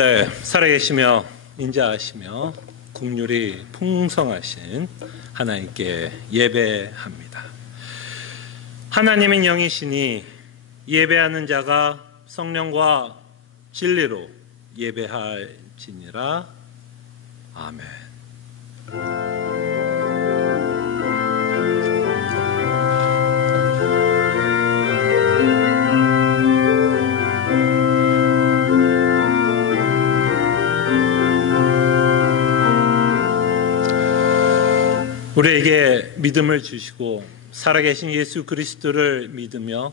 네, 살아계시며 인자하시며 긍휼이 풍성하신 하나님께 예배합니다. 하나님은 영이시니 예배하는 자가 성령과 진리로 예배할지니라. 아멘. 우리에게 믿음을 주시고 살아계신 예수 그리스도를 믿으며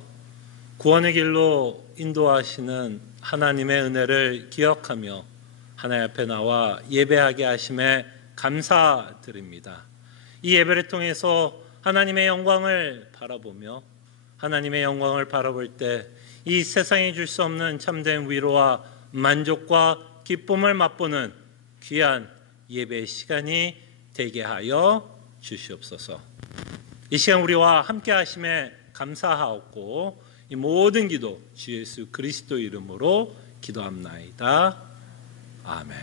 구원의 길로 인도하시는 하나님의 은혜를 기억하며 하나님 앞에 나와 예배하게 하심에 감사드립니다. 이 예배를 통해서 하나님의 영광을 바라보며 하나님의 영광을 바라볼 때 이 세상이 줄 수 없는 참된 위로와 만족과 기쁨을 맛보는 귀한 예배의 시간이 되게 하여 주시옵소서. 이 시간 우리와 함께 하심에 감사하옵고 이 모든 기도 주 예수 그리스도 이름으로 기도합나이다. 아멘.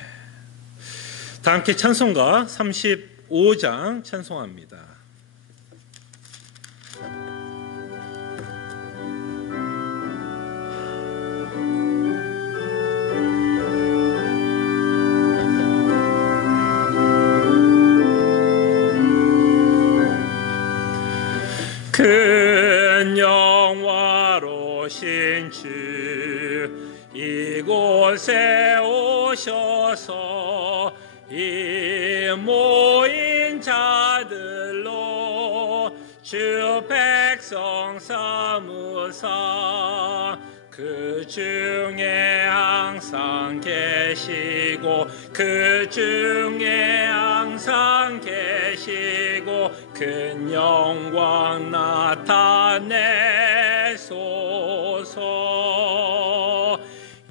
다 함께 찬송가 35장 찬송합니다. 큰 영화로신 주 이곳에 오셔서 이 모인 자들로 주 백성 삼으사 그 중에 항상 계시고 그 중에 항상 계시고 큰 영광 나타내소서.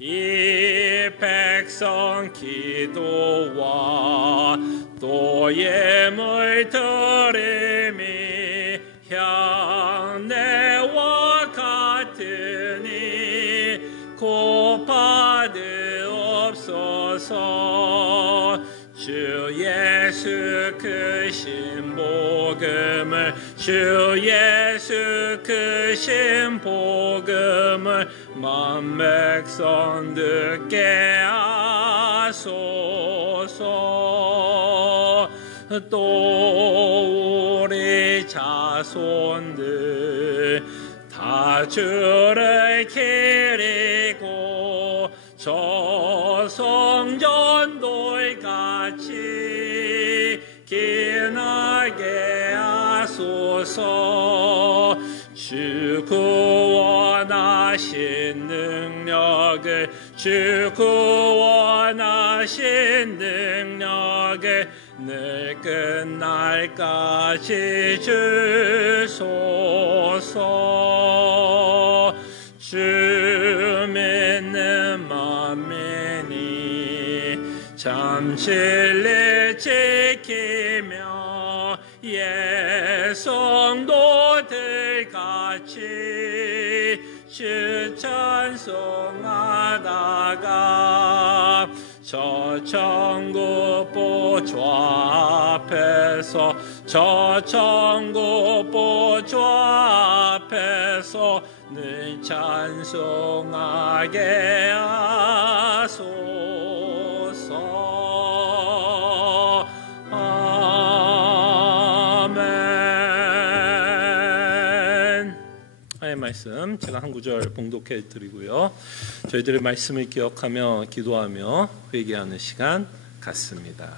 이 백성 기도와 또 예물 드림이 향내와 같으니 곧 받으옵소서. 주 예수 크신 복음을 주 예수 크신 복음을 만 백성 듣게 하소서. 또 우리 자손들 다 주를 기리고 저 성전돌같이 기나게 하소서. 주 구원하신 능력을 주 구원하신 능력을 늘 끝날까지 주소서. 주 믿는 만민이 참 진리 지키며 예성도들 같이 주 찬송하다가 저 천국 보좌 앞에서 저 천국 보좌 앞에서 늘 찬송하게 하소서. 아멘. 하나님의 말씀 제가 한 구절 봉독해 드리고요. 저희들의 말씀을 기억하며 기도하며 회개하는 시간 갖습니다.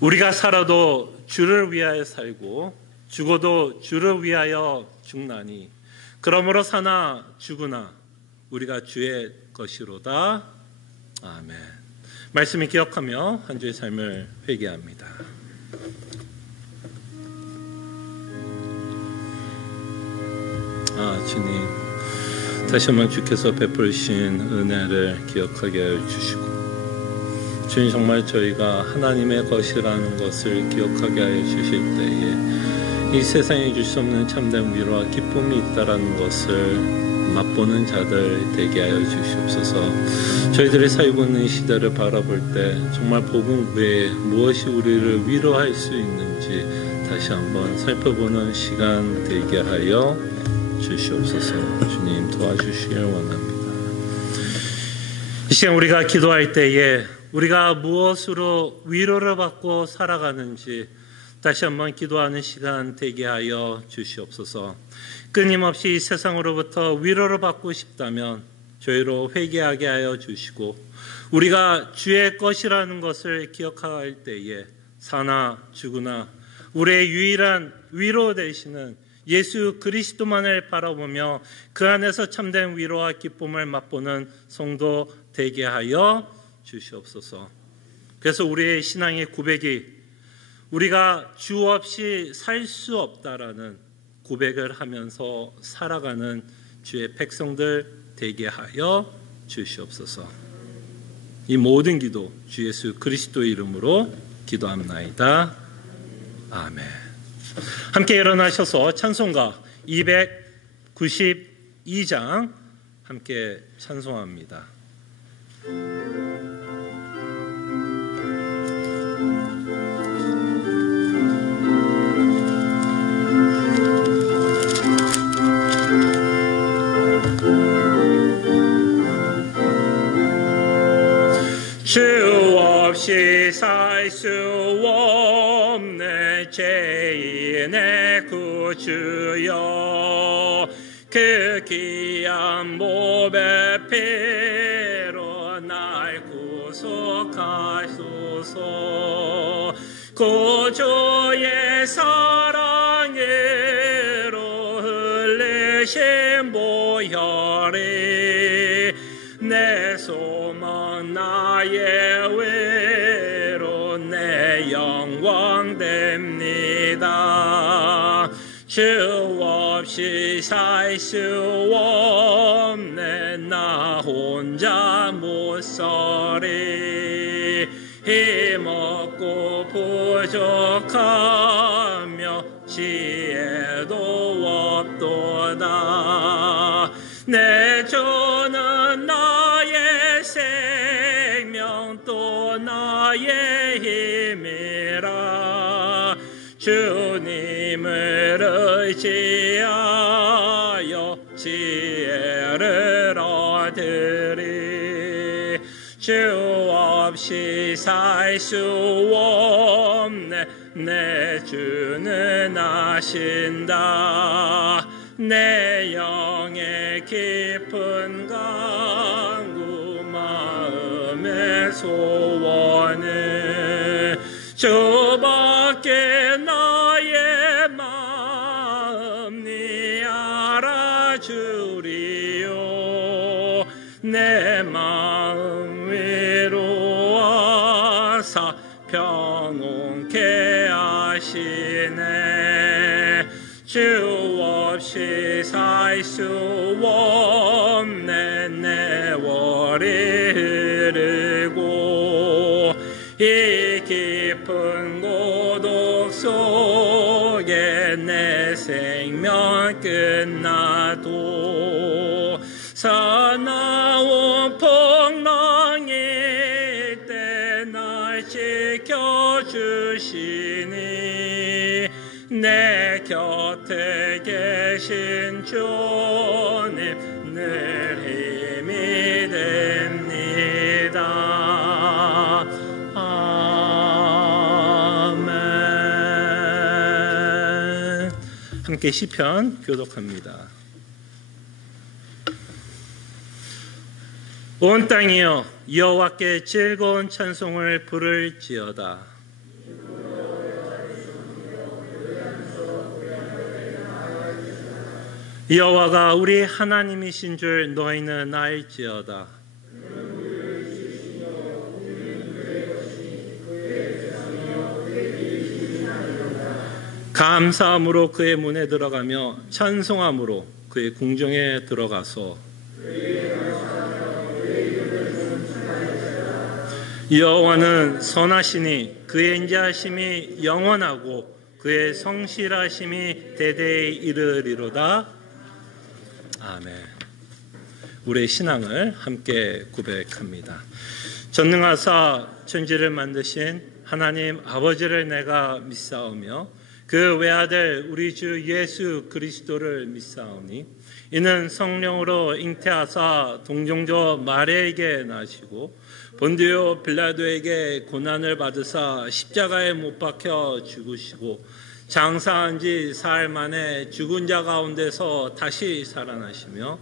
우리가 살아도 주를 위하여 살고 죽어도 주를 위하여 죽나니 그러므로 사나 죽으나 우리가 주의 것이로다. 아멘. 말씀을 기억하며 한 주의 삶을 회개합니다. 주님, 다시 한번 주께서 베푸신 은혜를 기억하게 하여 주시고 주님, 정말 저희가 하나님의 것이라는 것을 기억하게 하여 주실 때에 이 세상에 줄 수 없는 참된 위로와 기쁨이 있다라는 것을 맛보는 자들 되게 하여 주시옵소서. 저희들이 살고 있는 시대를 바라볼 때 정말 복음 외에 무엇이 우리를 위로할 수 있는지 다시 한번 살펴보는 시간 되게 하여 주시옵소서. 주님 도와주시길 원합니다. 이 시간 우리가 기도할 때에 우리가 무엇으로 위로를 받고 살아가는지 다시 한번 기도하는 시간 되게 하여 주시옵소서. 끊임없이 이 세상으로부터 위로를 받고 싶다면 저희로 회개하게 하여 주시고, 우리가 주의 것이라는 것을 기억할 때에 사나 죽으나 우리의 유일한 위로 되시는 예수 그리스도만을 바라보며 그 안에서 참된 위로와 기쁨을 맛보는 성도 되게 하여 주시옵소서. 그래서 우리의 신앙의 고백이 우리가 주 없이 살 수 없다라는 고백을 하면서 살아가는 주의 백성들 되게 하여 주시옵소서. 이 모든 기도 주 예수 그리스도의 이름으로 기도합나이다. 아멘. 함께 일어나셔서 찬송가 292장 함께 찬송합니다. 주 없이 살 수 없는 죄인의 구주여, 그 귀한 몸의 피로 날 구속하소서. 구주의 사랑으로 흘리신 보혈이 내 소망 나의 위로 내 영광 됩니다. 주 없이 살 수 없는 나 혼자 못 살리. 힘없고 부족하며 지혜도 없도다. 내 주는 나의 생명 또 나의 힘이라. 주님을 의지하여 지혜를 얻으리. 주 없이 살 수 없네 내 주는 아신다. 내 영의 깊은 강구 마음의 소원은 주밖에 나의 마음 니 알아주리요. 내 마음 위로하사 평온케 하시네. 주 없이 살 수 없네 내 월이 흐르고 이 깊은 고독 속에 내 생명 끝나도 사나운 풍랑일 때 날 지켜주시니 내 곁에 계신 주님 늘 힘이 됩니다. 아멘. 함께 시편 교독합니다. 온 땅이여 여호와께 즐거운 찬송을 부를지어다. 여호와가 우리 하나님이신 줄 너희는 알지어다. 감사함으로 그의 문에 들어가며 찬송함으로 그의 궁정에 들어가서 여호와는 선하시니 그의 인자하심이 영원하고 그의 성실하심이 대대에 이르리로다. 아멘. 우리의 신앙을 함께 고백합니다. 전능하사 천지를 만드신 하나님 아버지를 내가 믿사오며 그 외아들 우리 주 예수 그리스도를 믿사오니 이는 성령으로 잉태하사 동정조 마리아에게 나시고 본디오 빌라도에게 고난을 받으사 십자가에 못 박혀 죽으시고 장사한 지 사흘 만에 죽은 자 가운데서 다시 살아나시며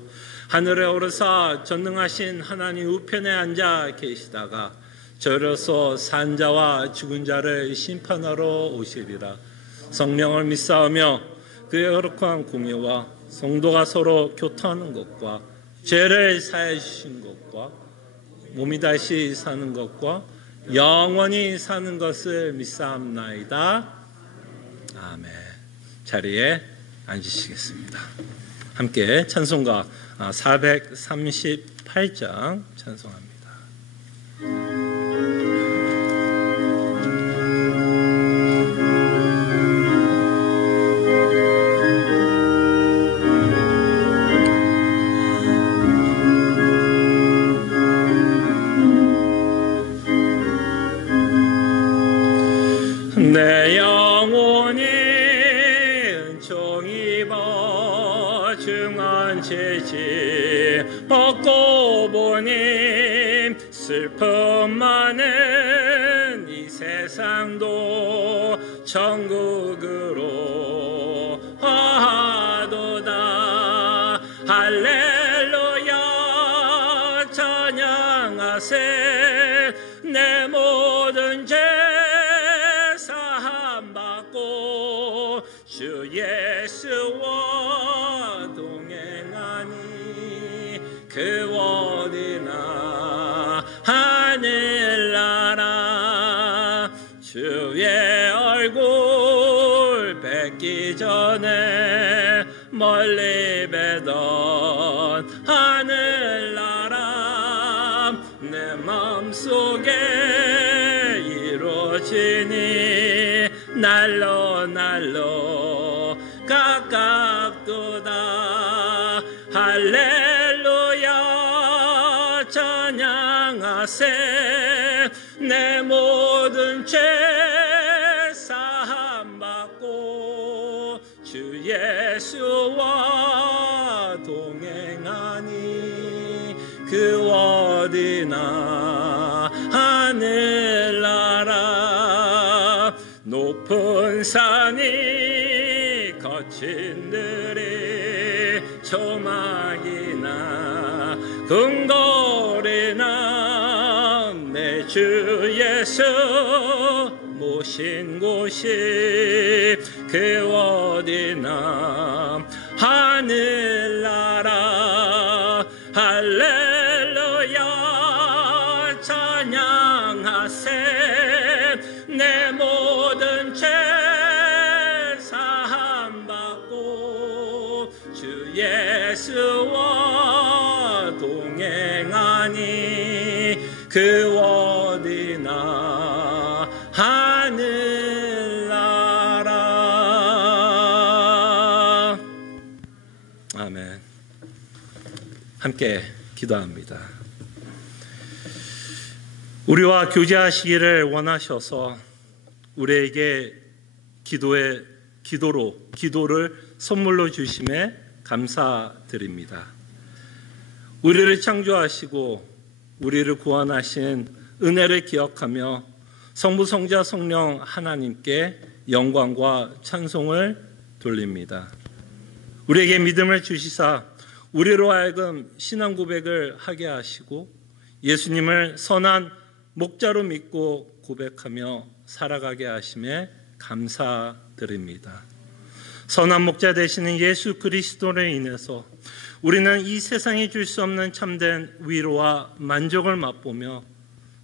하늘에 오르사 전능하신 하나님 우편에 앉아 계시다가 저로서 산 자와 죽은 자를 심판하러 오시리라. 성령을 믿사오며 그의 거룩한 공예와 성도가 서로 교통하는 것과 죄를 사해 주신 것과 몸이 다시 사는 것과 영원히 사는 것을 믿사옵나이다. 아멘. 자리에 앉으시겠습니다. 함께 찬송가 438장 찬송합니다. 내 영혼이 은총 입어 중한 죄지 벗고 보니 슬픔 많은 이 세상도 천국으로 화하도다. 할렐루야 찬양하세. 내 모든 죄 주 예수와 동행하니 그 어디나 하늘나라. 주의 얼굴 뵙기 전에 멀리 뵈던 하늘나라 내 마음속에 이루어지니 날로 날로 가깝도다. 할렐루야 찬양하세. 내 모든 죄 사함받고 주 예수와 동행하니 그 어디나 하늘나라. 높은 산이 거친 들이 조막이나 궁궐이나 내 주 예수 모신 곳이 그 어디나 하늘나라. 할렐루야 찬양하세. 내 모든 죄 사함받고 주 예수와 동행하니 그 어디나 하늘나라. 아멘. 함께 기도합니다. 우리와 교제하시기를 원하셔서 우리에게 기도를 선물로 주심에 감사드립니다. 우리를 창조하시고 우리를 구원하신 은혜를 기억하며 성부 성자 성령 하나님께 영광과 찬송을 돌립니다. 우리에게 믿음을 주시사 우리로 하여금 신앙 고백을 하게 하시고 예수님을 선한 목자로 믿고 고백하며 살아가게 하심에 감사드립니다. 선한 목자 되시는 예수 그리스도를 인해서 우리는 이 세상이 줄 수 없는 참된 위로와 만족을 맛보며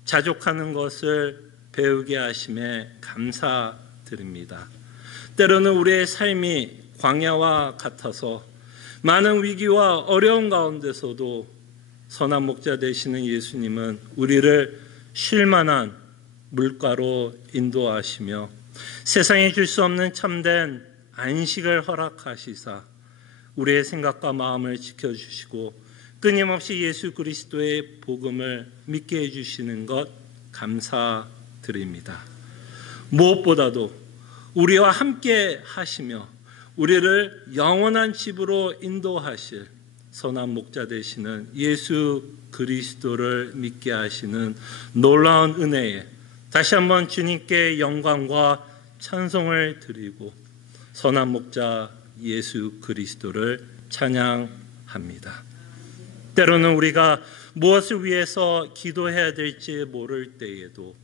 자족하는 것을 배우게 하심에 감사드립니다. 때로는 우리의 삶이 광야와 같아서 많은 위기와 어려운 가운데서도 선한 목자 되시는 예수님은 우리를 쉴만한 물가로 인도하시며 세상에 줄 수 없는 참된 안식을 허락하시사 우리의 생각과 마음을 지켜주시고 끊임없이 예수 그리스도의 복음을 믿게 해주시는 것 감사드립니다. 무엇보다도 우리와 함께 하시며 우리를 영원한 집으로 인도하실 선한 목자 되시는 예수 그리스도를 믿게 하시는 놀라운 은혜에 다시 한번 주님께 영광과 찬송을 드리고 선한 목자 예수 그리스도를 찬양합니다. 때로는 우리가 무엇을 위해서 기도해야 될지 모를 때에도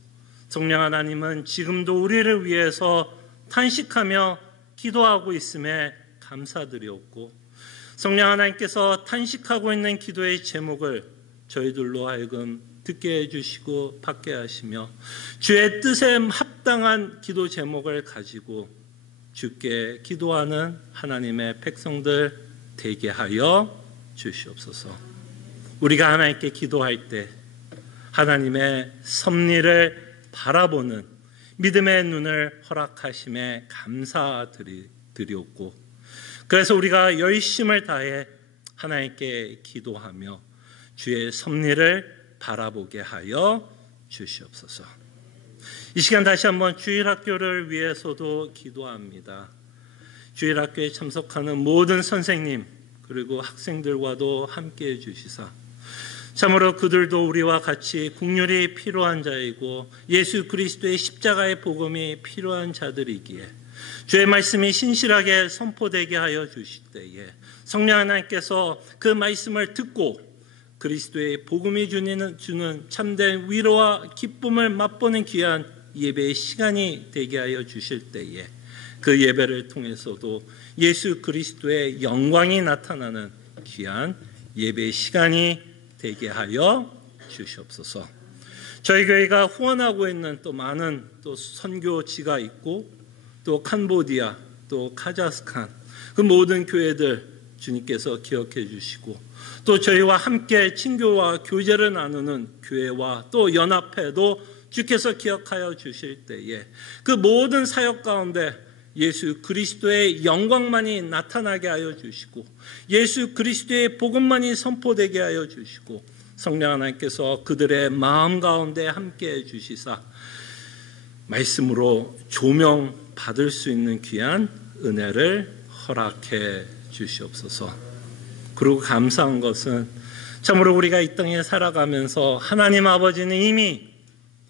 성령 하나님은 지금도 우리를 위해서 탄식하며 기도하고 있음에 감사드렸고, 성령 하나님께서 탄식하고 있는 기도의 제목을 저희들로 하여금 듣게 해주시고 받게 하시며 주의 뜻에 합당한 기도 제목을 가지고 주께 기도하는 하나님의 백성들 되게 하여 주시옵소서. 우리가 하나님께 기도할 때 하나님의 섭리를 바라보는 믿음의 눈을 허락하심에 감사드리옵고, 그래서 우리가 열심을 다해 하나님께 기도하며 주의 섭리를 바라보게 하여 주시옵소서. 이 시간 다시 한번 주일학교를 위해서도 기도합니다. 주일학교에 참석하는 모든 선생님 그리고 학생들과도 함께해 주시사 참으로 그들도 우리와 같이 국률이 필요한 자이고 예수 그리스도의 십자가의 복음이 필요한 자들이기에 주의 말씀이 신실하게 선포되게 하여 주실 때에 성령 하나님께서 그 말씀을 듣고 그리스도의 복음이 주는 참된 위로와 기쁨을 맛보는 귀한 예배의 시간이 되게 하여 주실 때에 그 예배를 통해서도 예수 그리스도의 영광이 나타나는 귀한 예배의 시간이 되게 하여 주시옵소서. 저희 교회가 후원하고 있는 또 많은 또 선교지가 있고 또 캄보디아 또 카자흐스탄 그 모든 교회들 주님께서 기억해 주시고 또 저희와 함께 친교와 교제를 나누는 교회와 또 연합회도 주께서 기억하여 주실 때에 그 모든 사역 가운데 예수 그리스도의 영광만이 나타나게 하여 주시고 예수 그리스도의 복음만이 선포되게 하여 주시고 성령 하나님께서 그들의 마음 가운데 함께해 주시사 말씀으로 조명받을 수 있는 귀한 은혜를 허락해 주시옵소서. 그리고 감사한 것은 참으로 우리가 이 땅에 살아가면서 하나님 아버지는 이미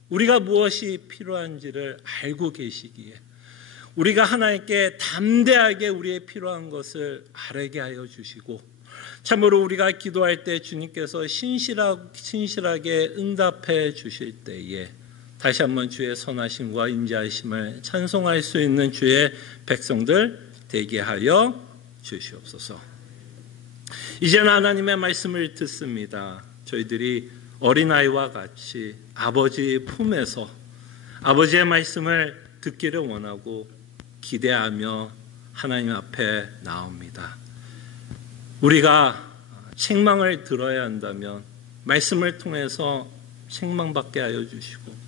우리가 무엇이 필요한지를 알고 계시기에 우리가 하나님께 담대하게 우리의 필요한 것을 아뢰게 하여 주시고 참으로 우리가 기도할 때 주님께서 신실하게 응답해 주실 때에 다시 한번 주의 선하심과 인자하심을 찬송할 수 있는 주의 백성들 되게 하여 주시옵소서. 이제는 하나님의 말씀을 듣습니다. 저희들이 어린아이와 같이 아버지 품에서 아버지의 말씀을 듣기를 원하고 기대하며 하나님 앞에 나옵니다. 우리가 책망을 들어야 한다면 말씀을 통해서 책망받게 하여 주시고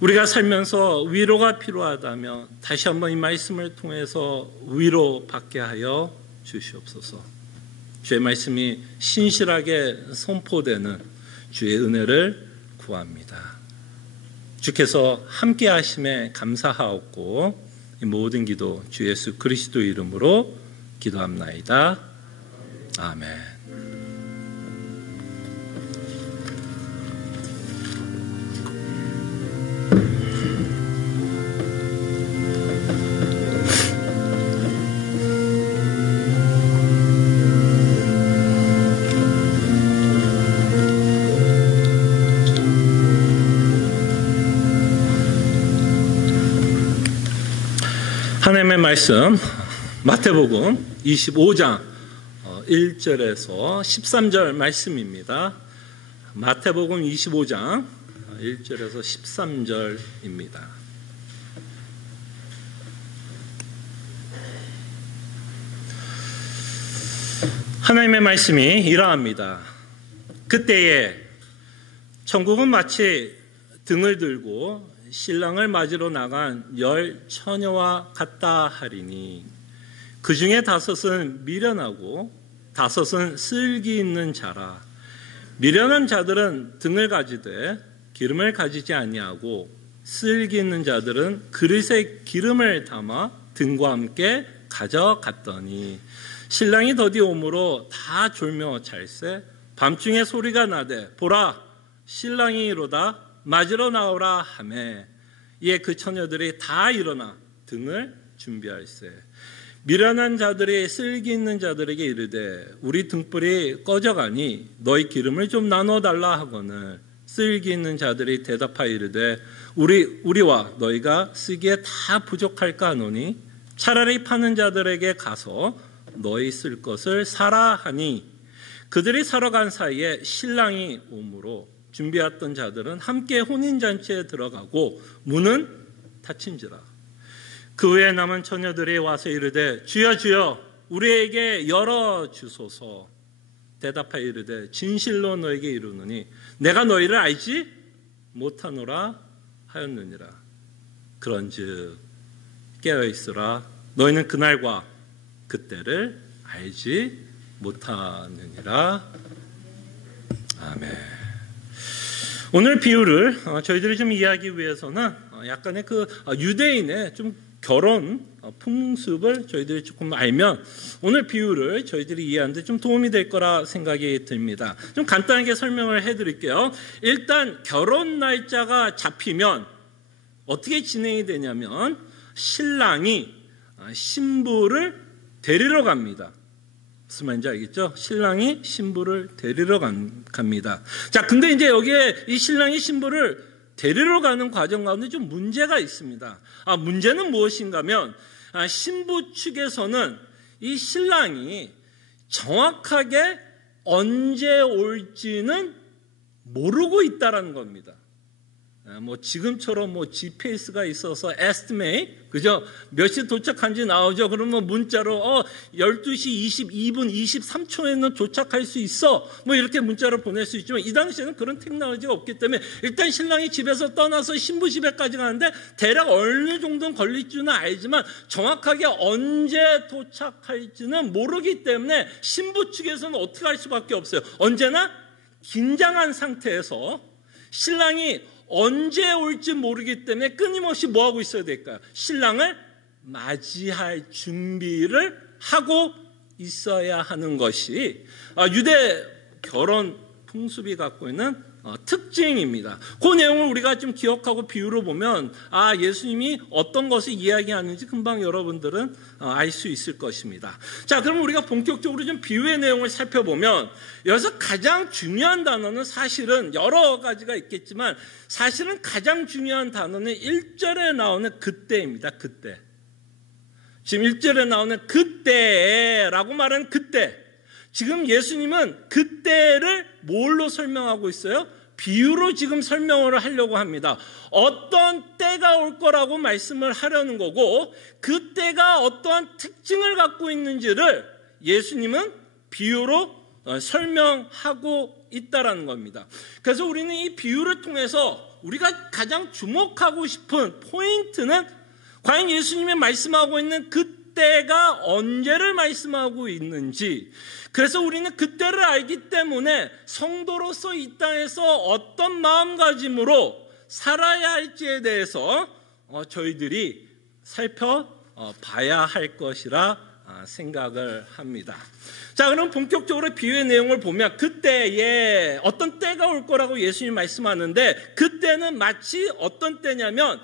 우리가 살면서 위로가 필요하다면 다시 한번 이 말씀을 통해서 위로받게 하여 주시옵소서. 주의 말씀이 신실하게 선포되는 주의 은혜를 구합니다. 주께서 함께 하심에 감사하옵고 이 모든 기도 주 예수 그리스도 이름으로 기도합나이다. 아멘. 하나님의 말씀 마태복음 25장 1절에서 13절 말씀입니다. 마태복음 25장 1절에서 13절입니다. 하나님의 말씀이 이러합니다. 그때에 천국은 마치 등을 들고 신랑을 맞으러 나간 10 처녀와 같다 하리니 그 중에 5은 미련하고 다섯은 슬기 있는 자라. 미련한 자들은 등을 가지되 기름을 가지지 아니하고 슬기 있는 자들은 그릇에 기름을 담아 등과 함께 가져갔더니 신랑이 더디 오므로 다 졸며 잘세. 밤중에 소리가 나되 보라 신랑이 이로다 맞으러 나오라 하매 이에 그 처녀들이 다 일어나 등을 준비할세. 미련한 자들이 슬기 있는 자들에게 이르되 우리 등불이 꺼져가니 너희 기름을 좀 나눠달라 하거늘 슬기 있는 자들이 대답하여 이르되 우리와 너희가 쓰기에 다 부족할까 하노니 차라리 파는 자들에게 가서 너희 쓸 것을 사라 하니 그들이 사러 간 사이에 신랑이 오므로 준비했던 자들은 함께 혼인잔치에 들어가고 문은 닫힌지라. 그 후에 남은 처녀들이 와서 이르되 주여 주여 우리에게 열어주소서. 대답하여 이르되 진실로 너에게 이르노니 내가 너희를 알지 못하노라 하였느니라. 그런즉 깨어있으라 너희는 그날과 그때를 알지 못하느니라. 아멘. 오늘 비유를 저희들이 좀 이해하기 위해서는 약간의 그 유대인의 좀 결혼 풍습을 저희들이 조금 알면 오늘 비유를 저희들이 이해하는 데 좀 도움이 될 거라 생각이 듭니다. 좀 간단하게 설명을 해드릴게요. 일단 결혼 날짜가 잡히면 어떻게 진행이 되냐면 신랑이 신부를 데리러 갑니다. 무슨 말인지 알겠죠? 신랑이 신부를 데리러 갑니다. 자, 근데 이제 여기에 이 신랑이 신부를 데리러 가는 과정 가운데 좀 문제가 있습니다. 문제는 무엇인가 하면 신부 측에서는 이 신랑이 정확하게 언제 올지는 모르고 있다라는 겁니다. 뭐 지금처럼 뭐 GPS가 있어서 estimate, 그죠? 몇 시에 도착한지 나오죠. 그러면 문자로 12시 22분 23초에는 도착할 수 있어. 뭐 이렇게 문자로 보낼 수 있지만 이 당시에는 그런 테크놀로지가 없기 때문에 일단 신랑이 집에서 떠나서 신부 집에까지 가는데 대략 어느 정도는 걸릴 줄은 알지만 정확하게 언제 도착할지는 모르기 때문에 신부 측에서는 어떻게 할 수밖에 없어요. 언제나 긴장한 상태에서 신랑이 언제 올지 모르기 때문에 끊임없이 뭐하고 있어야 될까요? 신랑을 맞이할 준비를 하고 있어야 하는 것이 유대 결혼 풍습이 갖고 있는 특징입니다. 그 내용을 우리가 좀 기억하고 비유로 보면 예수님이 어떤 것을 이야기하는지 금방 여러분들은 알 수 있을 것입니다. 자, 그럼 우리가 본격적으로 좀 비유의 내용을 살펴보면 여기서 가장 중요한 단어는 사실은 여러 가지가 있겠지만 사실은 가장 중요한 단어는 1절에 나오는 그때입니다. 그때. 지금 1절에 나오는 그때라고 말하는 그때. 지금 예수님은 그때를 뭘로 설명하고 있어요? 비유로 지금 설명을 하려고 합니다. 어떤 때가 올 거라고 말씀을 하려는 거고 그 때가 어떠한 특징을 갖고 있는지를 예수님은 비유로 설명하고 있다라는 겁니다. 그래서 우리는 이 비유를 통해서 우리가 가장 주목하고 싶은 포인트는 과연 예수님이 말씀하고 있는 그때가 언제를 말씀하고 있는지, 그래서 우리는 그때를 알기 때문에 성도로서 이 땅에서 어떤 마음가짐으로 살아야 할지에 대해서 저희들이 살펴봐야 할 것이라 생각을 합니다. 자, 그럼 본격적으로 비유의 내용을 보면 그때에 어떤 때가 올 거라고 예수님이 말씀하는데 그때는 마치 어떤 때냐면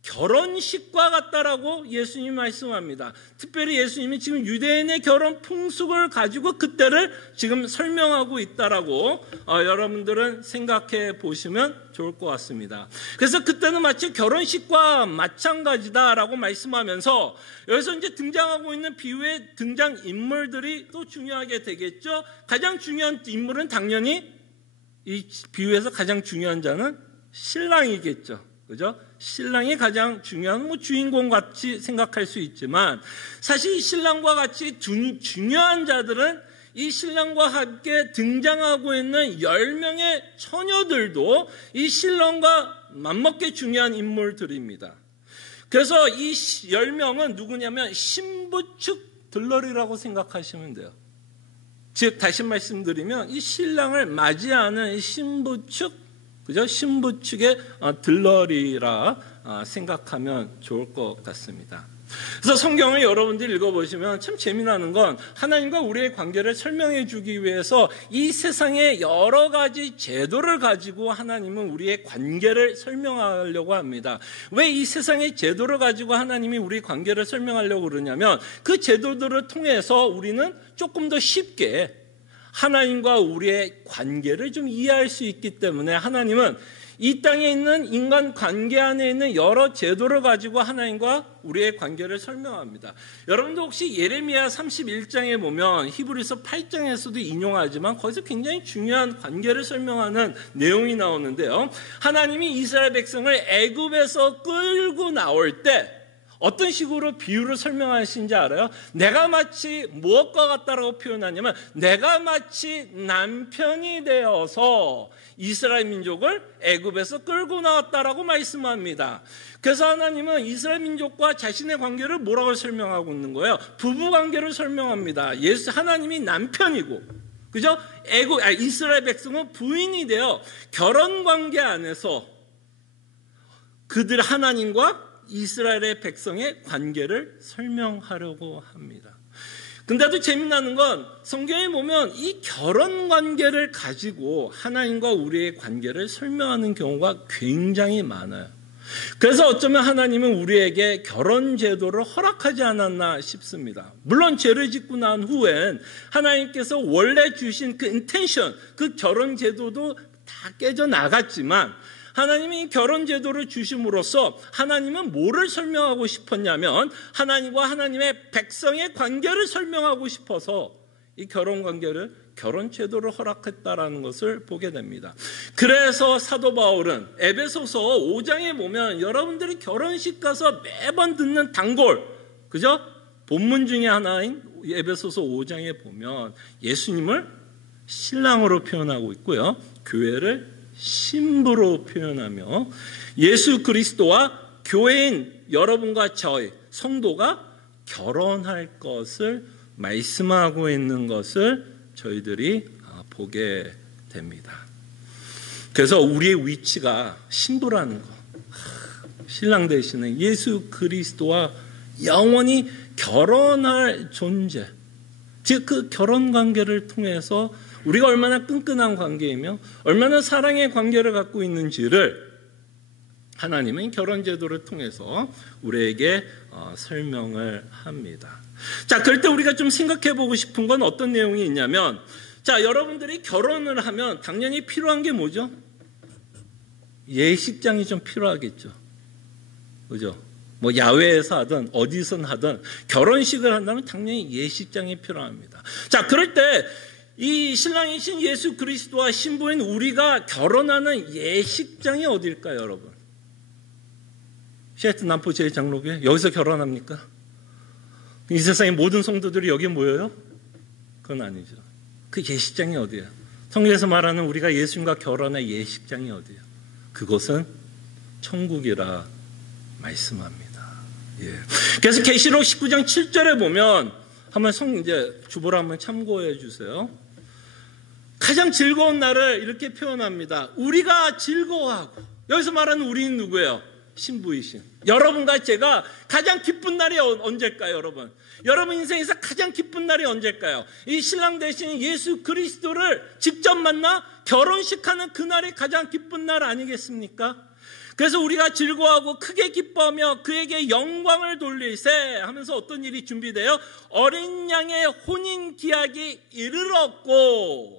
결혼식과 같다라고 예수님이 말씀합니다. 특별히 예수님이 지금 유대인의 결혼 풍습을 가지고 그때를 지금 설명하고 있다라고 여러분들은 생각해 보시면 좋을 것 같습니다. 그래서 그때는 마치 결혼식과 마찬가지다라고 말씀하면서 여기서 이제 등장하고 있는 비유의 등장 인물들이 또 중요하게 되겠죠. 가장 중요한 인물은 당연히 이 비유에서 가장 중요한 자는 신랑이겠죠. 그죠? 신랑이 가장 중요한 주인공 같이 생각할 수 있지만 사실 이 신랑과 같이 중요한 자들은 이 신랑과 함께 등장하고 있는 10명의 처녀들도 이 신랑과 맞먹게 중요한 인물들입니다. 그래서 이 10명은 누구냐면 신부 측 들러리라고 생각하시면 돼요. 즉 다시 말씀드리면 이 신랑을 맞이하는 신부 측, 그죠? 신부 측의 들러리라 생각하면 좋을 것 같습니다. 그래서 성경을 여러분들이 읽어보시면 참 재미나는 건 하나님과 우리의 관계를 설명해 주기 위해서 이 세상의 여러 가지 제도를 가지고 하나님은 우리의 관계를 설명하려고 합니다. 왜 이 세상의 제도를 가지고 하나님이 우리 관계를 설명하려고 그러냐면 그 제도들을 통해서 우리는 조금 더 쉽게 하나님과 우리의 관계를 좀 이해할 수 있기 때문에 하나님은 이 땅에 있는 인간 관계 안에 있는 여러 제도를 가지고 하나님과 우리의 관계를 설명합니다. 여러분도 혹시 예레미야 31장에 보면 히브리서 8장에서도 인용하지만 거기서 굉장히 중요한 관계를 설명하는 내용이 나오는데요. 하나님이 이스라엘 백성을 애굽에서 끌고 나올 때 어떤 식으로 비유를 설명하신지 알아요? 내가 마치 무엇과 같다라고 표현하냐면 내가 마치 남편이 되어서 이스라엘 민족을 애굽에서 끌고 나왔다라고 말씀합니다. 그래서 하나님은 이스라엘 민족과 자신의 관계를 뭐라고 설명하고 있는 거예요? 부부 관계를 설명합니다. 하나님이 남편이고, 그죠? 이스라엘 백성은 부인이 되어 결혼 관계 안에서 그들 하나님과 이스라엘의 백성의 관계를 설명하려고 합니다. 근데도 재미나는 건 성경에 보면 이 결혼 관계를 가지고 하나님과 우리의 관계를 설명하는 경우가 굉장히 많아요. 그래서 어쩌면 하나님은 우리에게 결혼 제도를 허락하지 않았나 싶습니다. 물론 죄를 짓고 난 후엔 하나님께서 원래 주신 그 인텐션, 그 결혼 제도도 다 깨져 나갔지만 하나님이 결혼 제도를 주심으로써 하나님은 뭐를 설명하고 싶었냐면 하나님과 하나님의 백성의 관계를 설명하고 싶어서 이 결혼 관계를 결혼 제도를 허락했다라는 것을 보게 됩니다. 그래서 사도 바울은 에베소서 5장에 보면 여러분들이 결혼식 가서 매번 듣는 단골, 그죠? 본문 중에 하나인 에베소서 5장에 보면 예수님을 신랑으로 표현하고 있고요. 교회를 신부로 표현하며 예수 그리스도와 교회인 여러분과 저희 성도가 결혼할 것을 말씀하고 있는 것을 저희들이 보게 됩니다. 그래서 우리의 위치가 신부라는 것, 신랑 되시는 예수 그리스도와 영원히 결혼할 존재, 즉 그 결혼 관계를 통해서 우리가 얼마나 끈끈한 관계이며 얼마나 사랑의 관계를 갖고 있는지를 하나님은 결혼 제도를 통해서 우리에게 설명을 합니다. 자, 그럴 때 우리가 좀 생각해 보고 싶은 건 어떤 내용이 있냐면, 자, 여러분들이 결혼을 하면 당연히 필요한 게 뭐죠? 예식장이 좀 필요하겠죠. 그죠? 뭐 야외에서 하든 어디선 하든 결혼식을 한다면 당연히 예식장이 필요합니다. 자, 그럴 때 이 신랑이신 예수 그리스도와 신부인 우리가 결혼하는 예식장이 어딜까요, 여러분? 시애틀 남포 제2장로교회? 여기서 결혼합니까? 이 세상의 모든 성도들이 여기에 모여요? 그건 아니죠. 그 예식장이 어디예요? 성경에서 말하는 우리가 예수님과 결혼할 예식장이 어디예요? 그곳은 천국이라 말씀합니다. 예. 그래서 계시록 19장 7절에 보면 한번 이제 주보를 한번 참고해 주세요. 가장 즐거운 날을 이렇게 표현합니다. 우리가 즐거워하고, 여기서 말하는 우리는 누구예요? 신부이신 여러분과 제가 가장 기쁜 날이 언제일까요, 여러분? 여러분 인생에서 가장 기쁜 날이 언제일까요? 이 신랑 대신 예수 그리스도를 직접 만나 결혼식하는 그날이 가장 기쁜 날 아니겠습니까? 그래서 우리가 즐거워하고 크게 기뻐하며 그에게 영광을 돌릴세 하면서 어떤 일이 준비돼요? 어린 양의 혼인 기약이 이르렀고,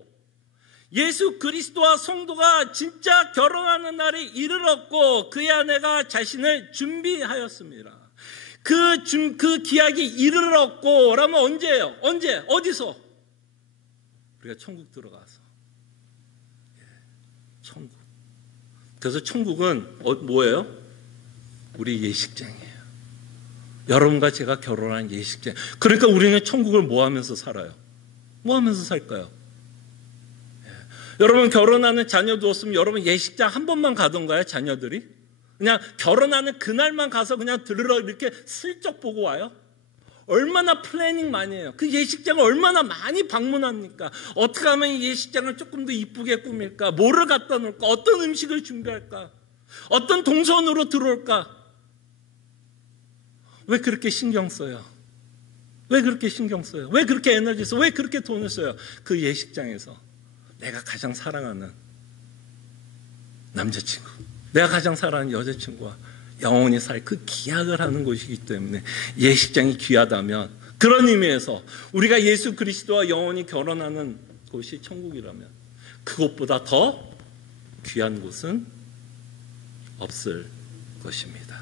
예수 그리스도와 성도가 진짜 결혼하는 날이 이르렀고 그의 아내가 자신을 준비하였습니다. 그 기약이 이르렀고 라면 언제예요? 언제? 어디서? 우리가 천국 들어가서. 천국. 그래서 천국은 뭐예요? 우리 예식장이에요. 여러분과 제가 결혼한 예식장. 그러니까 우리는 천국을 뭐 하면서 살아요? 뭐 하면서 살까요? 여러분 결혼하는 자녀도 없으면 여러분 예식장 한 번만 가던가요, 자녀들이? 그냥 결혼하는 그날만 가서 그냥 들으러 이렇게 슬쩍 보고 와요? 얼마나 플래닝 많이 해요. 그 예식장을 얼마나 많이 방문합니까? 어떻게 하면 이 예식장을 조금 더 이쁘게 꾸밀까? 뭐를 갖다 놓을까? 어떤 음식을 준비할까? 어떤 동선으로 들어올까? 왜 그렇게 신경 써요? 왜 그렇게 신경 써요? 왜 그렇게 에너지 써? 왜 그렇게 돈을 써요? 그 예식장에서 내가 가장 사랑하는 남자친구, 내가 가장 사랑하는 여자친구와 영원히 살 그 기약을 하는 곳이기 때문에 예식장이 귀하다면, 그런 의미에서 우리가 예수 그리스도와 영원히 결혼하는 곳이 천국이라면 그곳보다 더 귀한 곳은 없을 것입니다.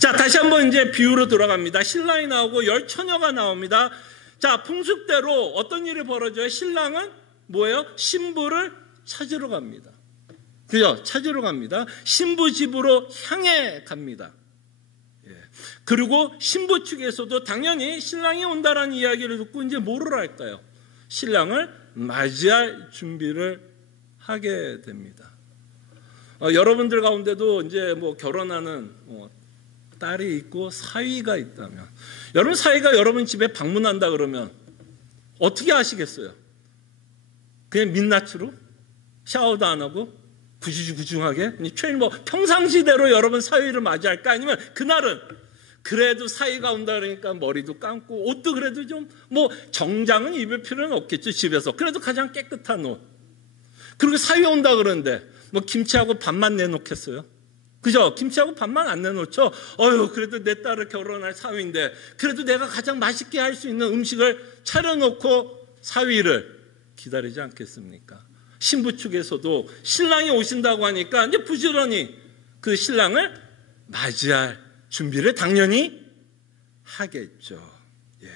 자, 다시 한번 이제 비유로 들어갑니다. 신랑이 나오고 10처녀가 나옵니다. 자, 풍습대로 어떤 일이 벌어져요? 신랑은 뭐예요? 신부를 찾으러 갑니다. 그죠? 찾으러 갑니다. 신부 집으로 향해 갑니다. 예. 그리고 신부 측에서도 당연히 신랑이 온다라는 이야기를 듣고 이제 뭐를 할까요? 신랑을 맞이할 준비를 하게 됩니다. 여러분들 가운데도 이제 뭐 결혼하는 딸이 있고 사위가 있다면, 여러분 사위가 여러분 집에 방문한다 그러면 어떻게 하시겠어요? 그냥 민낯으로 샤워도 안 하고 구지구중하게 뭐 평상시대로 여러분 사위를 맞이할까? 아니면 그날은 그래도 사위가 온다 그러니까 머리도 감고 옷도 그래도 좀 뭐 정장은 입을 필요는 없겠죠, 집에서. 그래도 가장 깨끗한 옷. 그리고 사위 온다 그러는데 뭐 김치하고 밥만 내놓겠어요? 그죠? 김치하고 밥만 안 내놓죠? 그래도 내 딸을 결혼할 사위인데 그래도 내가 가장 맛있게 할 수 있는 음식을 차려놓고 사위를 기다리지 않겠습니까? 신부 측에서도 신랑이 오신다고 하니까 이제 부지런히 그 신랑을 맞이할 준비를 당연히 하겠죠. 예.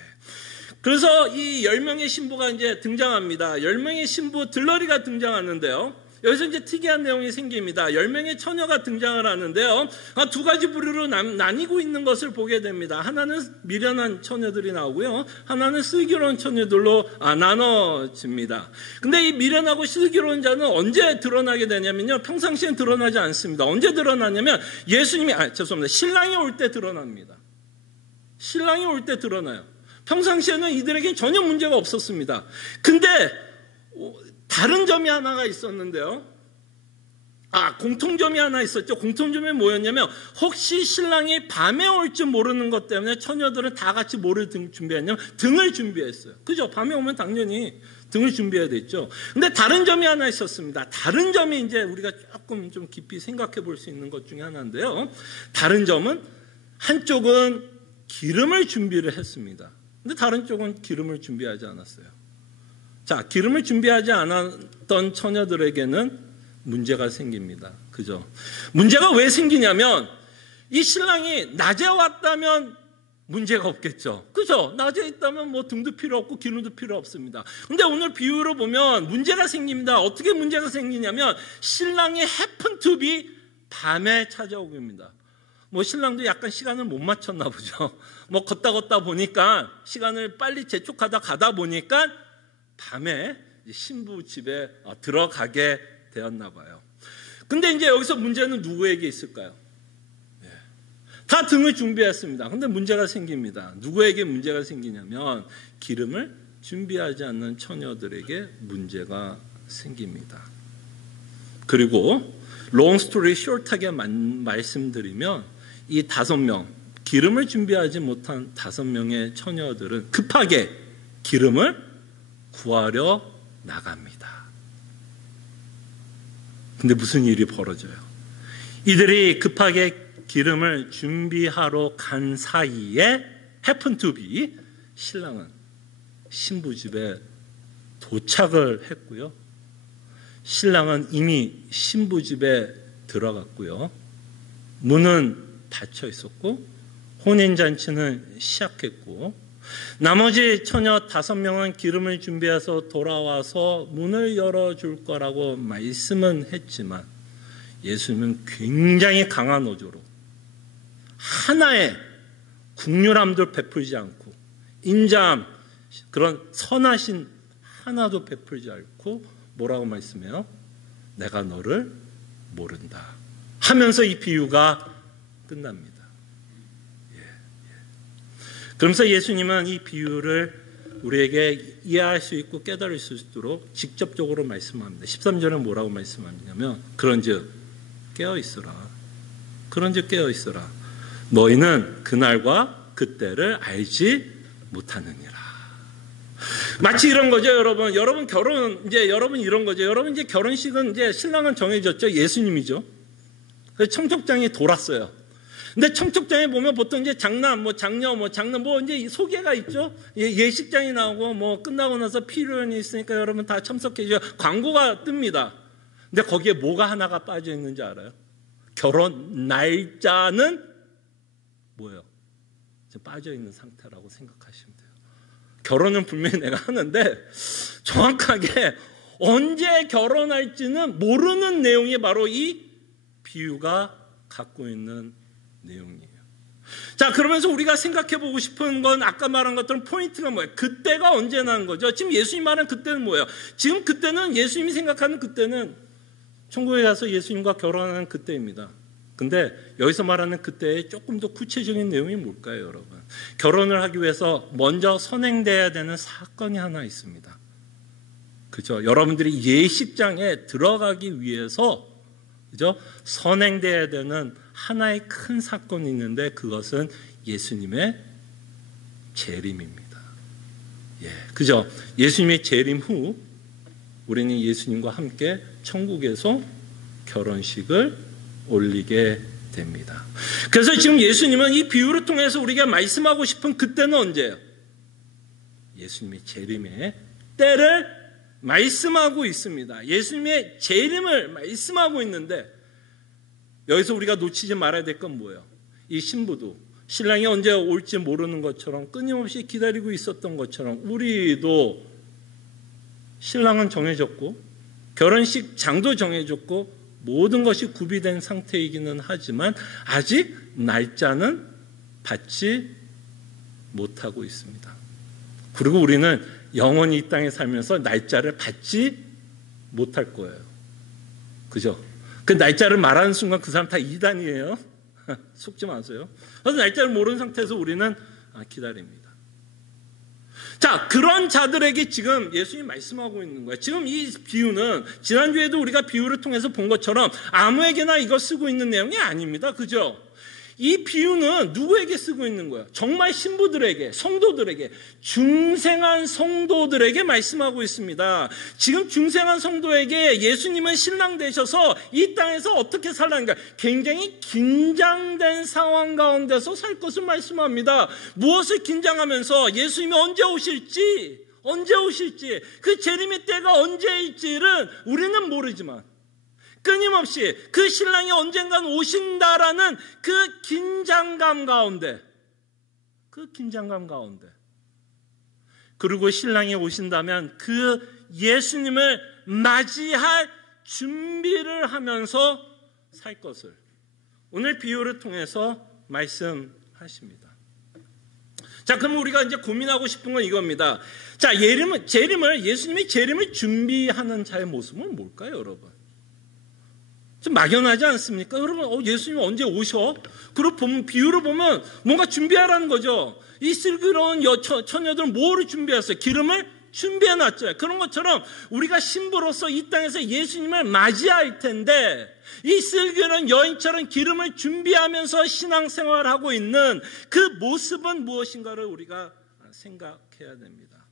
그래서 이 10명의 신부가 이제 등장합니다. 10명의 신부 들러리가 등장하는데요. 여기서 이제 특이한 내용이 생깁니다. 10명의 처녀가 등장을 하는데요. 두 가지 부류로 나뉘고 있는 것을 보게 됩니다. 하나는 미련한 처녀들이 나오고요. 하나는 슬기로운 처녀들로 나눠집니다. 근데 이 미련하고 슬기로운 자는 언제 드러나게 되냐면요. 평상시엔 드러나지 않습니다. 언제 드러나냐면 신랑이 올 때 드러납니다. 신랑이 올 때 드러나요. 평상시에는 이들에겐 전혀 문제가 없었습니다. 근데 다른 점이 하나가 있었는데요. 공통점이 하나 있었죠. 공통점이 뭐였냐면, 혹시 신랑이 밤에 올 줄 모르는 것 때문에 처녀들은 다 같이 뭐를 준비했냐면 등을 준비했어요. 그죠? 밤에 오면 당연히 등을 준비해야 됐죠. 근데 다른 점이 하나 있었습니다. 다른 점이 이제 우리가 조금 좀 깊이 생각해 볼 수 있는 것 중에 하나인데요. 다른 점은 한쪽은 기름을 준비를 했습니다. 근데 다른 쪽은 기름을 준비하지 않았어요. 자, 기름을 준비하지 않았던 처녀들에게는 문제가 생깁니다. 그죠? 문제가 왜 생기냐면, 이 신랑이 낮에 왔다면 문제가 없겠죠. 그죠? 낮에 있다면 뭐 등도 필요 없고 기름도 필요 없습니다. 근데 오늘 비유로 보면 문제가 생깁니다. 어떻게 문제가 생기냐면, 신랑이 happen to be 밤에 찾아오게 됩니다. 뭐 신랑도 약간 시간을 못 맞췄나 보죠. 뭐 걷다 보니까 시간을 빨리 재촉하다 가다 보니까 밤에 신부 집에 들어가게 되었나 봐요. 근데 이제 여기서 문제는 누구에게 있을까요? 다 등을 준비했습니다. 근데 문제가 생깁니다. 누구에게 문제가 생기냐면 기름을 준비하지 않는 처녀들에게 문제가 생깁니다. 그리고 long story short하게 말씀드리면 이 5명, 기름을 준비하지 못한 5명의 처녀들은 급하게 기름을 구하려 나갑니다. 근데 무슨 일이 벌어져요? 이들이 급하게 기름을 준비하러 간 사이에 happen to be 신랑은 신부 집에 도착을 했고요. 신랑은 이미 신부 집에 들어갔고요. 문은 닫혀 있었고 혼인잔치는 시작했고, 나머지 처녀 5명은 기름을 준비해서 돌아와서 문을 열어줄 거라고 말씀은 했지만 예수님은 굉장히 강한 어조로 하나의 국률함도 베풀지 않고 인자함, 그런 선하신 하나도 베풀지 않고 뭐라고 말씀해요? 내가 너를 모른다 하면서 이 비유가 끝납니다. 그러면서 예수님은 이 비유를 우리에게 이해할 수 있고 깨달을 수 있도록 직접적으로 말씀합니다. 13절에 뭐라고 말씀하냐면 그런즉 깨어있으라. 그런즉 깨어있으라. 너희는 그날과 그때를 알지 못하느니라. 마치 이런 거죠, 여러분. 여러분 이런 거죠. 여러분 이제 결혼식은 이제 신랑은 정해졌죠. 예수님이죠. 그래서 청첩장이 돌았어요. 근데 청첩장에 보면 보통 이제 장남, 장녀, 이제 소개가 있죠. 예식장이 나오고 끝나고 나서 필요연이 있으니까 여러분 다 참석해줘요. 광고가 뜹니다. 근데 거기에 뭐가 하나가 빠져 있는지 알아요? 결혼 날짜는 뭐예요? 빠져 있는 상태라고 생각하시면 돼요. 결혼은 분명히 내가 하는데 정확하게 언제 결혼할지는 모르는 내용이 바로 이 비유가 갖고 있는 내용이에요. 자, 그러면서 우리가 생각해 보고 싶은 건 아까 말한 것처럼 포인트가 뭐예요? 그때가 언제 난 거죠? 지금 예수님 말하는 그때는 뭐예요? 지금 그때는 예수님이 생각하는 그때는 천국에 가서 예수님과 결혼하는 그때입니다. 근데 여기서 말하는 그때의 조금 더 구체적인 내용이 뭘까요, 여러분? 결혼을 하기 위해서 먼저 선행돼야 되는 사건이 하나 있습니다. 그죠? 여러분들이 예식장에 들어가기 위해서 그죠? 선행돼야 되는 하나의 큰 사건이 있는데 그것은 예수님의 재림입니다. 그죠? 예수님의 재림 후 우리는 예수님과 함께 천국에서 결혼식을 올리게 됩니다. 그래서 지금 예수님은 이 비유를 통해서 우리가 말씀하고 싶은 그때는 언제예요? 예수님의 재림의 때를 말씀하고 있습니다. 예수님의 재림을 말씀하고 있는데 여기서 우리가 놓치지 말아야 될 건 뭐예요? 이 신부도 신랑이 언제 올지 모르는 것처럼 끊임없이 기다리고 있었던 것처럼 우리도 신랑은 정해졌고 결혼식 장도 정해졌고 모든 것이 구비된 상태이기는 하지만 아직 날짜는 받지 못하고 있습니다. 그리고 우리는 영원히 이 땅에 살면서 날짜를 받지 못할 거예요. 그죠? 그 날짜를 말하는 순간 그 사람 다 이단이에요. 속지 마세요. 그래서 날짜를 모르는 상태에서 우리는 기다립니다. 자, 그런 자들에게 지금 예수님이 말씀하고 있는 거예요. 지금 이 비유는 지난주에도 우리가 비유를 통해서 본 것처럼 아무에게나 이걸 쓰고 있는 내용이 아닙니다. 그죠? 이 비유는 누구에게 쓰고 있는 거예요? 정말 신부들에게, 성도들에게, 중생한 성도들에게 말씀하고 있습니다. 지금 중생한 성도에게 예수님은 신랑 되셔서 이 땅에서 어떻게 살라는가? 굉장히 긴장된 상황 가운데서 살 것을 말씀합니다. 무엇을 긴장하면서 예수님이 언제 오실지, 그 재림의 때가 언제일지는 우리는 모르지만 끊임없이 그 신랑이 언젠간 오신다라는 그 긴장감 가운데 그리고 신랑이 오신다면 그 예수님을 맞이할 준비를 하면서 살 것을 오늘 비유를 통해서 말씀하십니다. 자, 그럼 우리가 이제 고민하고 싶은 건 이겁니다. 자, 예수님의 재림을 준비하는 자의 모습은 뭘까요, 여러분? 좀 막연하지 않습니까? 여러분, 예수님이 언제 오셔? 그리고 비유를 보면 뭔가 준비하라는 거죠. 이 슬기로운 처녀들은 뭐를 준비했어요? 기름을 준비해놨죠. 그런 것처럼 우리가 신부로서 이 땅에서 예수님을 맞이할 텐데 이 슬기로운 여인처럼 기름을 준비하면서 신앙생활하고 있는 그 모습은 무엇인가를 우리가 생각해야 됩니다.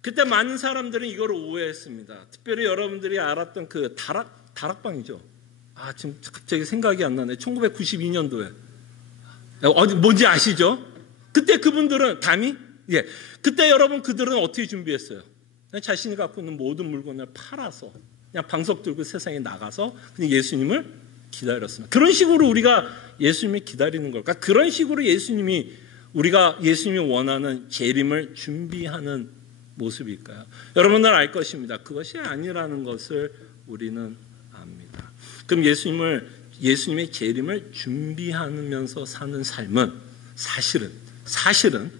그때 많은 사람들은 이걸 오해했습니다. 특별히 여러분들이 알았던 그 다락방이죠. 지금 갑자기 생각이 안 나네. 1992년도에. 뭔지 아시죠? 그때 그분들은, 담이? 예. 그때 여러분 그들은 어떻게 준비했어요? 그냥 자신이 갖고 있는 모든 물건을 팔아서 그냥 방석 들고 세상에 나가서 그냥 예수님을 기다렸습니다. 그런 식으로 우리가 예수님을 기다리는 걸까? 그런 식으로 우리가 예수님이 원하는 재림을 준비하는 모습일까요? 여러분들 알 것입니다. 그것이 아니라는 것을 우리는 압니다. 그럼 예수님의 재림을 준비하면서 사는 삶은 사실은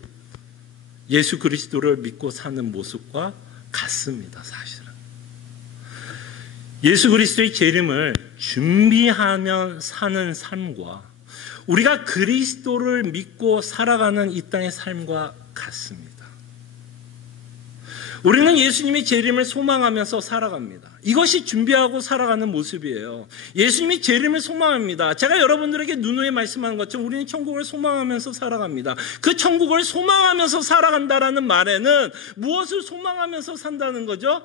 예수 그리스도를 믿고 사는 모습과 같습니다. 사실은 예수 그리스도의 재림을 준비하며 사는 삶과 우리가 그리스도를 믿고 살아가는 이 땅의 삶과 같습니다. 우리는 예수님의 재림을 소망하면서 살아갑니다. 이것이 준비하고 살아가는 모습이에요. 예수님이 재림을 소망합니다. 제가 여러분들에게 누누이 말씀하는 것처럼 우리는 천국을 소망하면서 살아갑니다. 그 천국을 소망하면서 살아간다라는 말에는 무엇을 소망하면서 산다는 거죠?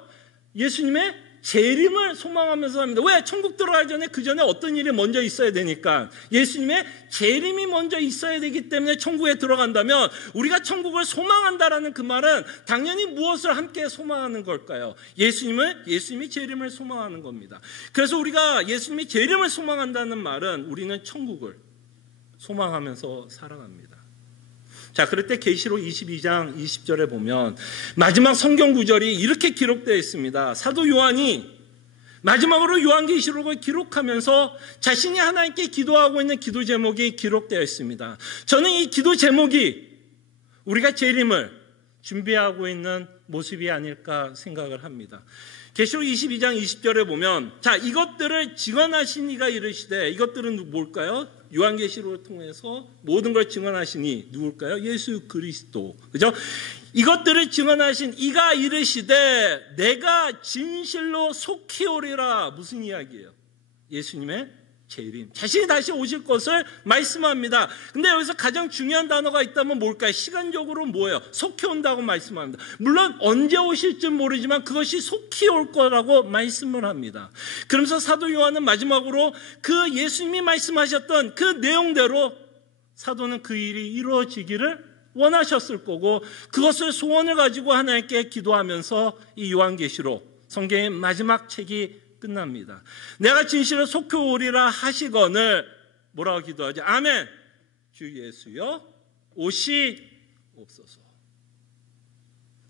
예수님의 재림을 소망하면서 합니다. 왜? 천국 들어가기 전에 그 전에 어떤 일이 먼저 있어야 되니까 예수님의 재림이 먼저 있어야 되기 때문에 천국에 들어간다면 우리가 천국을 소망한다라는 그 말은 당연히 무엇을 함께 소망하는 걸까요? 예수님이 재림을 소망하는 겁니다. 그래서 우리가 예수님이 재림을 소망한다는 말은 우리는 천국을 소망하면서 살아갑니다. 자, 그럴 때 계시록 22장 20절에 보면 마지막 성경 구절이 이렇게 기록되어 있습니다. 사도 요한이 마지막으로 요한계시록을 기록하면서 자신이 하나님께 기도하고 있는 기도 제목이 기록되어 있습니다. 저는 이 기도 제목이 우리가 재림을 준비하고 있는 모습이 아닐까 생각을 합니다. 계시록 22장 20절에 보면 자, 이것들을 증언하신 이가 이르시되, 이것들은 뭘까요? 요한계시록을 통해서 모든 걸 증언하시니 누굴까요? 예수 그리스도. 그죠? 이것들을 증언하신 이가 이르시되 내가 진실로 속히 오리라. 무슨 이야기예요? 예수님의 재림. 자신이 다시 오실 것을 말씀합니다. 근데 여기서 가장 중요한 단어가 있다면 뭘까요? 시간적으로 뭐예요? 속히 온다고 말씀합니다. 물론 언제 오실지 모르지만 그것이 속히 올 거라고 말씀을 합니다. 그러면서 사도 요한은 마지막으로 그 예수님이 말씀하셨던 그 내용대로 사도는 그 일이 이루어지기를 원하셨을 거고 그것을 소원을 가지고 하나님께 기도하면서 이 요한계시록 성경의 마지막 책이 끝납니다. 내가 진실로 속히 오리라 하시거늘 뭐라고 기도하죠? 아멘. 주 예수여 오시옵소서.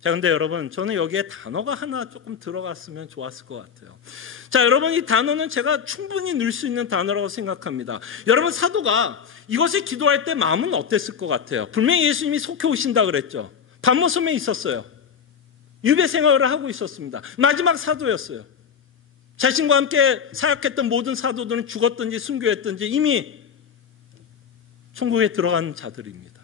자, 근데 여러분, 저는 여기에 단어가 하나 조금 들어갔으면 좋았을 것 같아요. 자, 여러분, 이 단어는 제가 충분히 넣을 수 있는 단어라고 생각합니다. 여러분, 사도가 이것을 기도할 때 마음은 어땠을 것 같아요? 분명히 예수님이 속히 오신다 그랬죠. 밤모섬에 있었어요. 유배 생활을 하고 있었습니다. 마지막 사도였어요. 자신과 함께 사역했던 모든 사도들은 죽었든지 순교했든지 이미 천국에 들어간 자들입니다.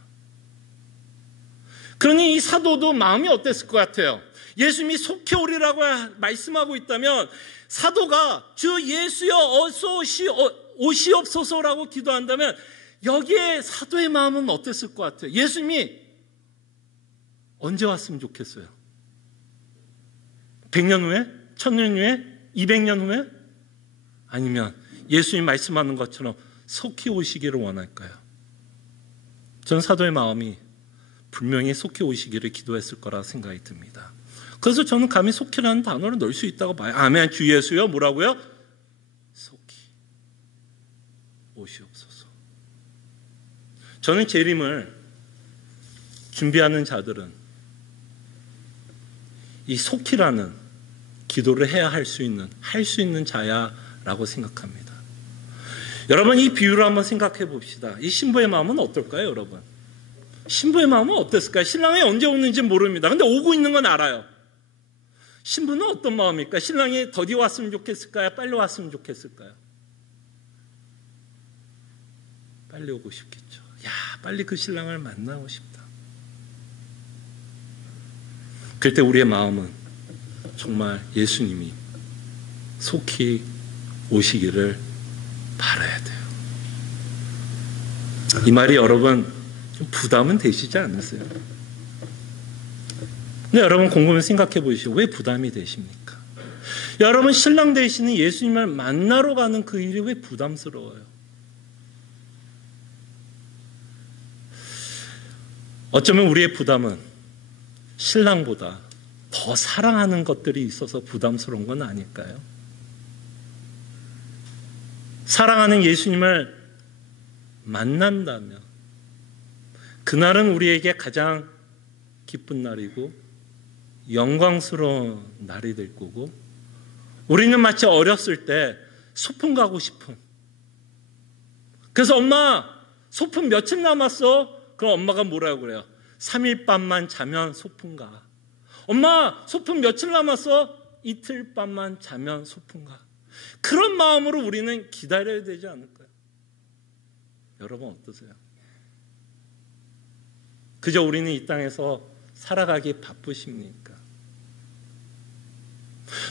그러니 이 사도도 마음이 어땠을 것 같아요? 예수님이 속히 오리라고 말씀하고 있다면 사도가 주 예수여 어서 오시옵소서라고 기도한다면 여기에 사도의 마음은 어땠을 것 같아요? 예수님이 언제 왔으면 좋겠어요? 100년 후에? 1000년 후에? 200년 후에? 아니면 예수님 말씀하는 것처럼 속히 오시기를 원할까요? 전 사도의 마음이 분명히 속히 오시기를 기도했을 거라 생각이 듭니다. 그래서 저는 감히 속히라는 단어를 넣을 수 있다고 봐요. 아멘. 주 예수요. 뭐라고요? 속히 오시옵소서. 저는 재림을 준비하는 자들은 이 속히라는 기도를 해야 할 수 있는 자야라고 생각합니다. 여러분, 이 비유를 한번 생각해 봅시다. 이 신부의 마음은 어떨까요, 여러분? 신부의 마음은 어땠을까요? 신랑이 언제 오는지 모릅니다. 근데 오고 있는 건 알아요. 신부는 어떤 마음일까요? 신랑이 더디 왔으면 좋겠을까요? 빨리 왔으면 좋겠을까요? 빨리 오고 싶겠죠. 야, 빨리 그 신랑을 만나고 싶다. 그럴 때 우리의 마음은 정말 예수님이 속히 오시기를 바라야 돼요. 이 말이 여러분 좀 부담은 되시지 않으세요? 근데 여러분 곰곰이 생각해 보시죠. 왜 부담이 되십니까? 여러분 신랑 되시는 예수님을 만나러 가는 그 일이 왜 부담스러워요? 어쩌면 우리의 부담은 신랑보다 더 사랑하는 것들이 있어서 부담스러운 건 아닐까요? 사랑하는 예수님을 만난다면 그날은 우리에게 가장 기쁜 날이고 영광스러운 날이 될 거고 우리는 마치 어렸을 때 소풍 가고 싶은 그래서 엄마 소풍 며칠 남았어? 그럼 엄마가 뭐라고 그래요? 3일 밤만 자면 소풍 가. 엄마 소풍 며칠 남았어? 이틀 밤만 자면 소풍 가. 그런 마음으로 우리는 기다려야 되지 않을까요? 여러분 어떠세요? 그저 우리는 이 땅에서 살아가기 바쁘십니까?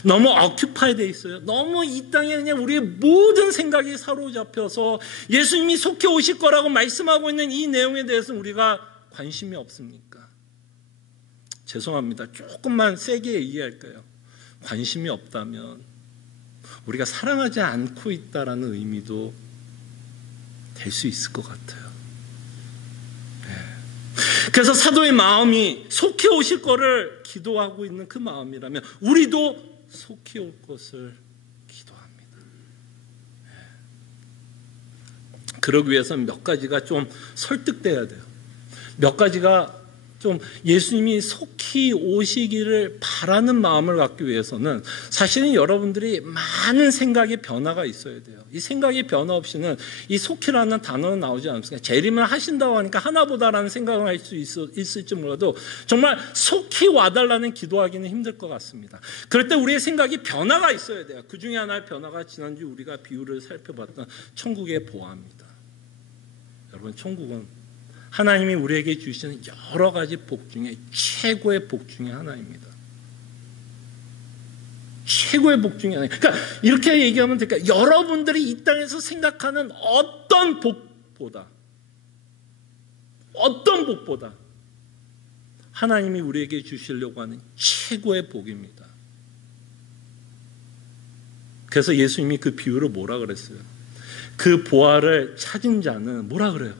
너무 어큐파이 돼 있어요. 너무 이 땅에 그냥 우리의 모든 생각이 사로잡혀서 예수님이 속히 오실 거라고 말씀하고 있는 이 내용에 대해서는 우리가 관심이 없습니까? 죄송합니다. 조금만 세게 얘기할까요? 관심이 없다면 우리가 사랑하지 않고 있다라는 의미도 될 수 있을 것 같아요. 그래서 사도의 마음이 속히 오실 거를 기도하고 있는 그 마음이라면 우리도 속히 올 것을 기도합니다. 그러기 위해서는 몇 가지가 좀 설득돼야 돼요. 몇 가지가 좀 예수님이 속히 오시기를 바라는 마음을 갖기 위해서는 사실은 여러분들이 많은 생각의 변화가 있어야 돼요. 이 생각의 변화 없이는 이 속히라는 단어는 나오지 않습니다. 재림을 하신다고 하니까 하나보다라는 생각을 할 수 있을지 몰라도 정말 속히 와달라는 기도하기는 힘들 것 같습니다. 그럴 때 우리의 생각이 변화가 있어야 돼요. 그 중에 하나의 변화가 지난주 우리가 비유를 살펴봤던 천국의 보화입니다. 여러분, 천국은 하나님이 우리에게 주시는 여러 가지 복 중에 최고의 복 중에 하나입니다. 최고의 복 중에 하나. 그러니까 이렇게 얘기하면 될까요? 여러분들이 이 땅에서 생각하는 어떤 복보다 하나님이 우리에게 주시려고 하는 최고의 복입니다. 그래서 예수님이 그 비유를 뭐라 그랬어요? 그 보화를 찾은 자는 뭐라 그래요?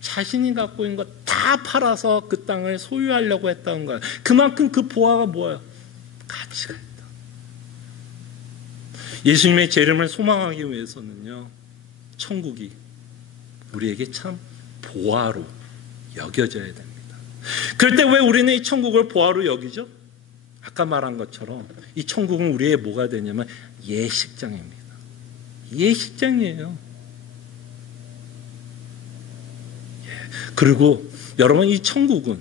자신이 갖고 있는 거 다 팔아서 그 땅을 소유하려고 했다는 거예요. 그만큼 그 보화가 뭐예요? 가치가 있다. 예수님의 재림을 소망하기 위해서는요, 천국이 우리에게 참 보화로 여겨져야 됩니다. 그럴 때 왜 우리는 이 천국을 보화로 여기죠? 아까 말한 것처럼 이 천국은 우리의 뭐가 되냐면 예식장입니다. 예식장이에요. 그리고 여러분, 이 천국은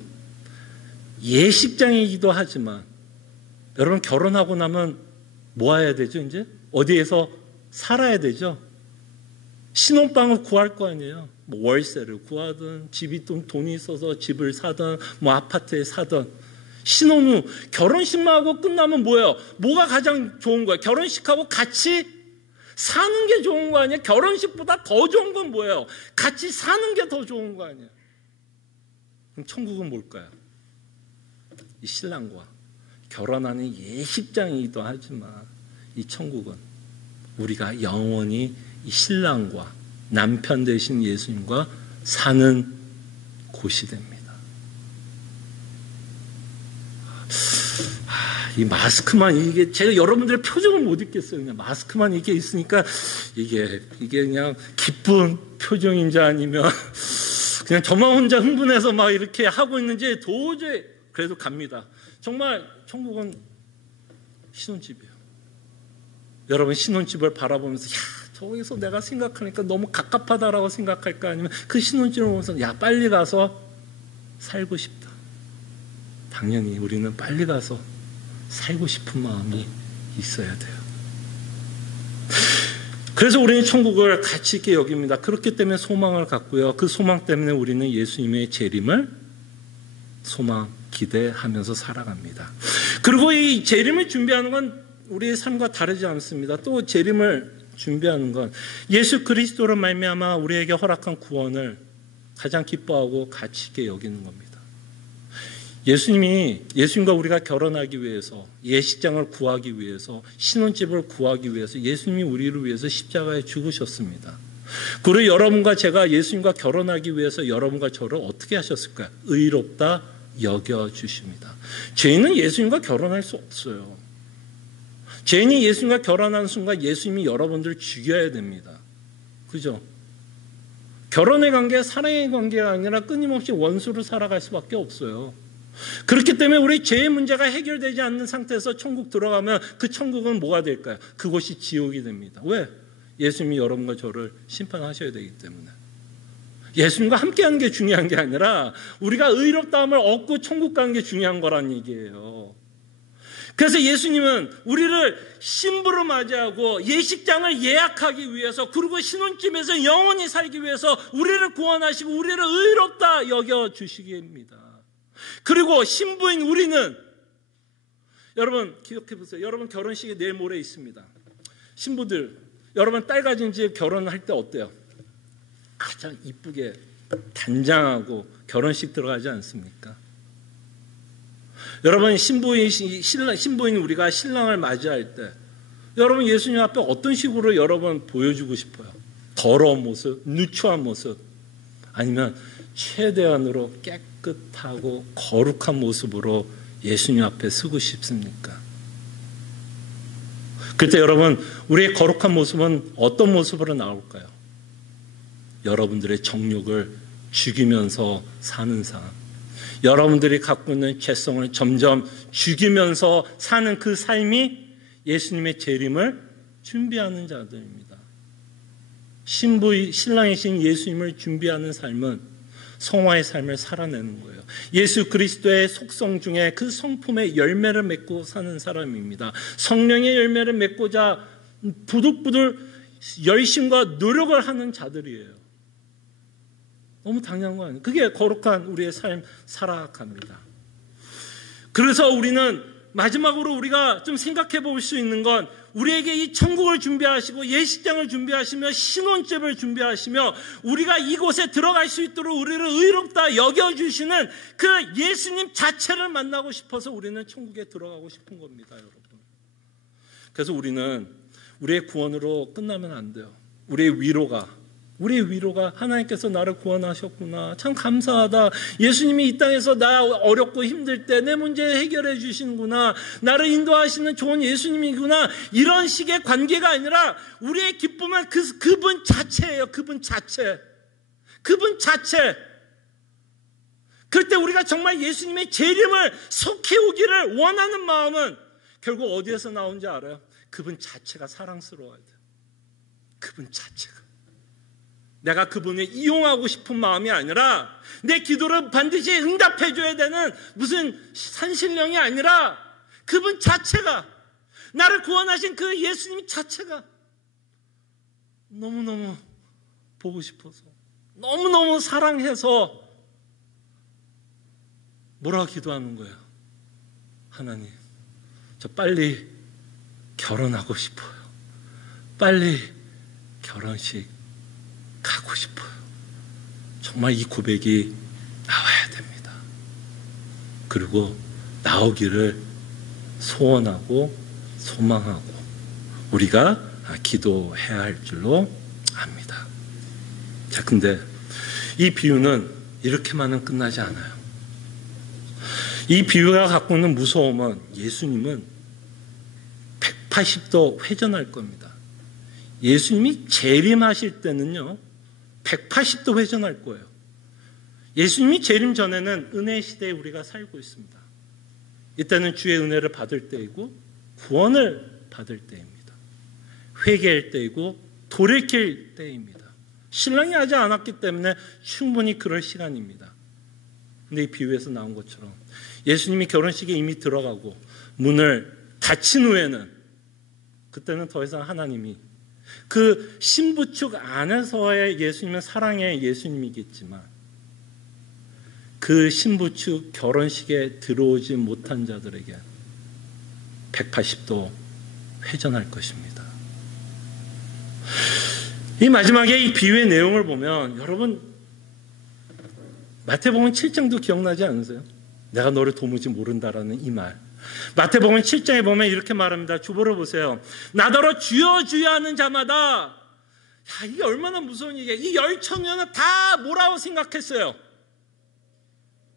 예식장이기도 하지만 여러분, 결혼하고 나면 뭐 해야 되죠? 이제 어디에서 살아야 되죠? 신혼방을 구할 거 아니에요. 뭐 월세를 구하든 집이 좀 돈이 있어서 집을 사든 뭐 아파트에 사든. 신혼 후 결혼식만 하고 끝나면 뭐예요? 뭐가 가장 좋은 거예요? 결혼식하고 같이 사는 게 좋은 거 아니에요? 결혼식보다 더 좋은 건 뭐예요? 같이 사는 게 더 좋은 거 아니에요? 그럼 천국은 뭘까요? 이 신랑과 결혼하는 예식장이기도 하지만 이 천국은 우리가 영원히 이 신랑과 남편 되신 예수님과 사는 곳이 됩니다. 이 마스크만 이게 제가 여러분들의 표정을 못 읽겠어요. 그냥 마스크만 이게 있으니까 이게 그냥 기쁜 표정인지 아니면 그냥 저만 혼자 흥분해서 막 이렇게 하고 있는지 도저히. 그래도 갑니다. 정말 천국은 신혼집이에요. 여러분, 신혼집을 바라보면서 저기서 내가 생각하니까 너무 갑갑하다라고 생각할까? 아니면 그 신혼집을 보면서 빨리 가서 살고 싶다. 당연히 우리는 빨리 가서 살고 싶은 마음이 있어야 돼요. 그래서 우리는 천국을 가치 있게 여깁니다. 그렇기 때문에 소망을 갖고요. 그 소망 때문에 우리는 예수님의 재림을 소망, 기대하면서 살아갑니다. 그리고 이 재림을 준비하는 건 우리의 삶과 다르지 않습니다. 또 재림을 준비하는 건 예수 그리스도로 말미암아 우리에게 허락한 구원을 가장 기뻐하고 가치 있게 여기는 겁니다. 예수님과 우리가 결혼하기 위해서, 예식장을 구하기 위해서, 신혼집을 구하기 위해서 예수님이 우리를 위해서 십자가에 죽으셨습니다. 그리고 여러분과 제가 예수님과 결혼하기 위해서 여러분과 저를 어떻게 하셨을까요? 의롭다 여겨주십니다. 죄인은 예수님과 결혼할 수 없어요. 죄인이 예수님과 결혼하는 순간 예수님이 여러분들을 죽여야 됩니다. 그죠? 결혼의 관계, 사랑의 관계가 아니라 끊임없이 원수로 살아갈 수밖에 없어요. 그렇기 때문에 우리 죄의 문제가 해결되지 않는 상태에서 천국 들어가면 그 천국은 뭐가 될까요? 그곳이 지옥이 됩니다. 왜? 예수님이 여러분과 저를 심판하셔야 되기 때문에. 예수님과 함께하는 게 중요한 게 아니라 우리가 의롭다함을 얻고 천국 가는 게 중요한 거란 얘기예요. 그래서 예수님은 우리를 신부로 맞이하고 예식장을 예약하기 위해서, 그리고 신혼집에서 영원히 살기 위해서 우리를 구원하시고 우리를 의롭다 여겨주시기입니다. 그리고 신부인 우리는, 여러분 기억해 보세요. 여러분 결혼식이 내일 모레 있습니다. 신부들, 여러분 딸 가진 집 결혼할 때 어때요? 가장 이쁘게 단장하고 결혼식 들어가지 않습니까? 여러분 신부인 우리가 신랑을 맞이할 때 여러분 예수님 앞에 어떤 식으로 여러분 보여주고 싶어요? 더러운 모습, 누추한 모습, 아니면 최대한으로 깨끗하고 거룩한 모습으로 예수님 앞에 서고 싶습니까? 그때 여러분 우리의 거룩한 모습은 어떤 모습으로 나올까요? 여러분들의 정욕을 죽이면서 사는 삶, 여러분들이 갖고 있는 죄성을 점점 죽이면서 사는 그 삶이 예수님의 재림을 준비하는 자들입니다. 신랑이신 예수님을 준비하는 삶은 성화의 삶을 살아내는 거예요. 예수 그리스도의 속성 중에 그 성품의 열매를 맺고 사는 사람입니다. 성령의 열매를 맺고자 부들부들 열심과 노력을 하는 자들이에요. 너무 당연한 거 아니에요? 그게 거룩한 우리의 삶 살아갑니다. 그래서 우리는 마지막으로 우리가 좀 생각해 볼 수 있는 건, 우리에게 이 천국을 준비하시고 예식장을 준비하시며 신혼집을 준비하시며 우리가 이곳에 들어갈 수 있도록 우리를 의롭다 여겨주시는 그 예수님 자체를 만나고 싶어서 우리는 천국에 들어가고 싶은 겁니다, 여러분. 그래서 우리는 우리의 구원으로 끝나면 안 돼요. 우리의 위로가 하나님께서 나를 구원하셨구나, 참 감사하다, 예수님이 이 땅에서 나 어렵고 힘들 때 내 문제 해결해 주시는구나, 나를 인도하시는 좋은 예수님이구나, 이런 식의 관계가 아니라 우리의 기쁨은 그분 자체예요. 그분 자체. 그럴 때 우리가 정말 예수님의 재림을 속히 오기를 원하는 마음은 결국 어디에서 나온지 알아요? 그분 자체가 사랑스러워야 돼요. 그분 자체가. 내가 그분을 이용하고 싶은 마음이 아니라, 내 기도를 반드시 응답해줘야 되는 무슨 산신령이 아니라 그분 자체가, 나를 구원하신 그 예수님 자체가 너무너무 보고 싶어서, 너무너무 사랑해서 뭐라고 기도하는 거예요? 하나님, 저 빨리 결혼하고 싶어요. 빨리 결혼식 가고 싶어요. 정말 이 고백이 나와야 됩니다. 그리고 나오기를 소원하고 소망하고 우리가 기도해야 할 줄로 압니다. 자, 근데 이 비유는 이렇게만은 끝나지 않아요. 이 비유가 갖고 있는 무서움은, 예수님은 180도 회전할 겁니다. 예수님이 재림하실 때는요, 180도 회전할 거예요. 예수님이 재림 전에는 은혜 시대에 우리가 살고 있습니다. 이때는 주의 은혜를 받을 때이고 구원을 받을 때입니다. 회개할 때이고 돌이킬 때입니다. 신랑이 하지 않았기 때문에 충분히 그럴 시간입니다. 근데 이 비유에서 나온 것처럼 예수님이 결혼식에 이미 들어가고 문을 닫힌 후에는, 그때는 더 이상 하나님이, 그 신부 측 안에서의 예수님은 사랑의 예수님이겠지만 그 신부 측 결혼식에 들어오지 못한 자들에게 180도 회전할 것입니다. 이 마지막에 이 비유의 내용을 보면, 여러분 마태복음 7장도 기억나지 않으세요? 내가 너를 도무지 모른다라는 이 말. 마태복음 7장에 보면 이렇게 말합니다. 주보를 보세요. 나더러 주여 주여 하는 자마다, 이게 얼마나 무서운 얘기예요. 이 열처녀는 다 뭐라고 생각했어요?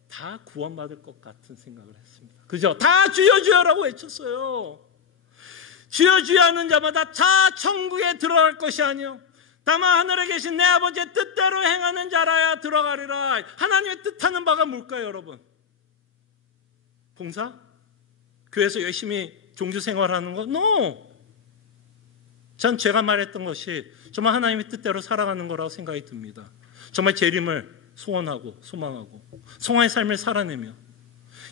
다 구원받을 것 같은 생각을 했습니다. 그죠? 다 주여 주여라고 외쳤어요. 주여 주여 하는 자마다 다 천국에 들어갈 것이 아니요 다만 하늘에 계신 내 아버지의 뜻대로 행하는 자라야 들어가리라. 하나님의 뜻하는 바가 뭘까요, 여러분? 봉사? 교회에서 열심히 종교 생활하는 거? No! 전 제가 말했던 것이 정말 하나님의 뜻대로 살아가는 거라고 생각이 듭니다. 정말 재림을 소원하고 소망하고 성화의 삶을 살아내며,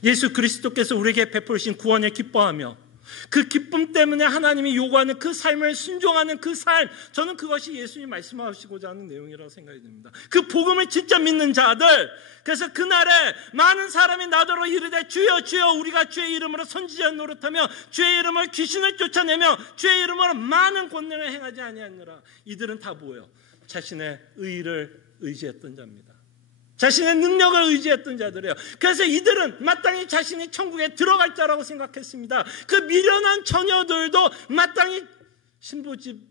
예수 그리스도께서 우리에게 베푸신 구원에 기뻐하며 그 기쁨 때문에 하나님이 요구하는 그 삶을 순종하는 그 삶, 저는 그것이 예수님이 말씀하시고자 하는 내용이라고 생각이 듭니다. 그 복음을 진짜 믿는 자들, 그래서 그날에 많은 사람이 나더러 이르되 주여 주여 우리가 주의 이름으로 선지자 노릇하며 주의 이름으로 귀신을 쫓아내며 주의 이름으로 많은 권능을 행하지 아니하느라. 이들은 다 뭐예요? 자신의 의를 의지했던 자입니다. 자신의 능력을 의지했던 자들이에요. 그래서 이들은 마땅히 자신이 천국에 들어갈 자라고 생각했습니다. 그 미련한 처녀들도 마땅히 신부집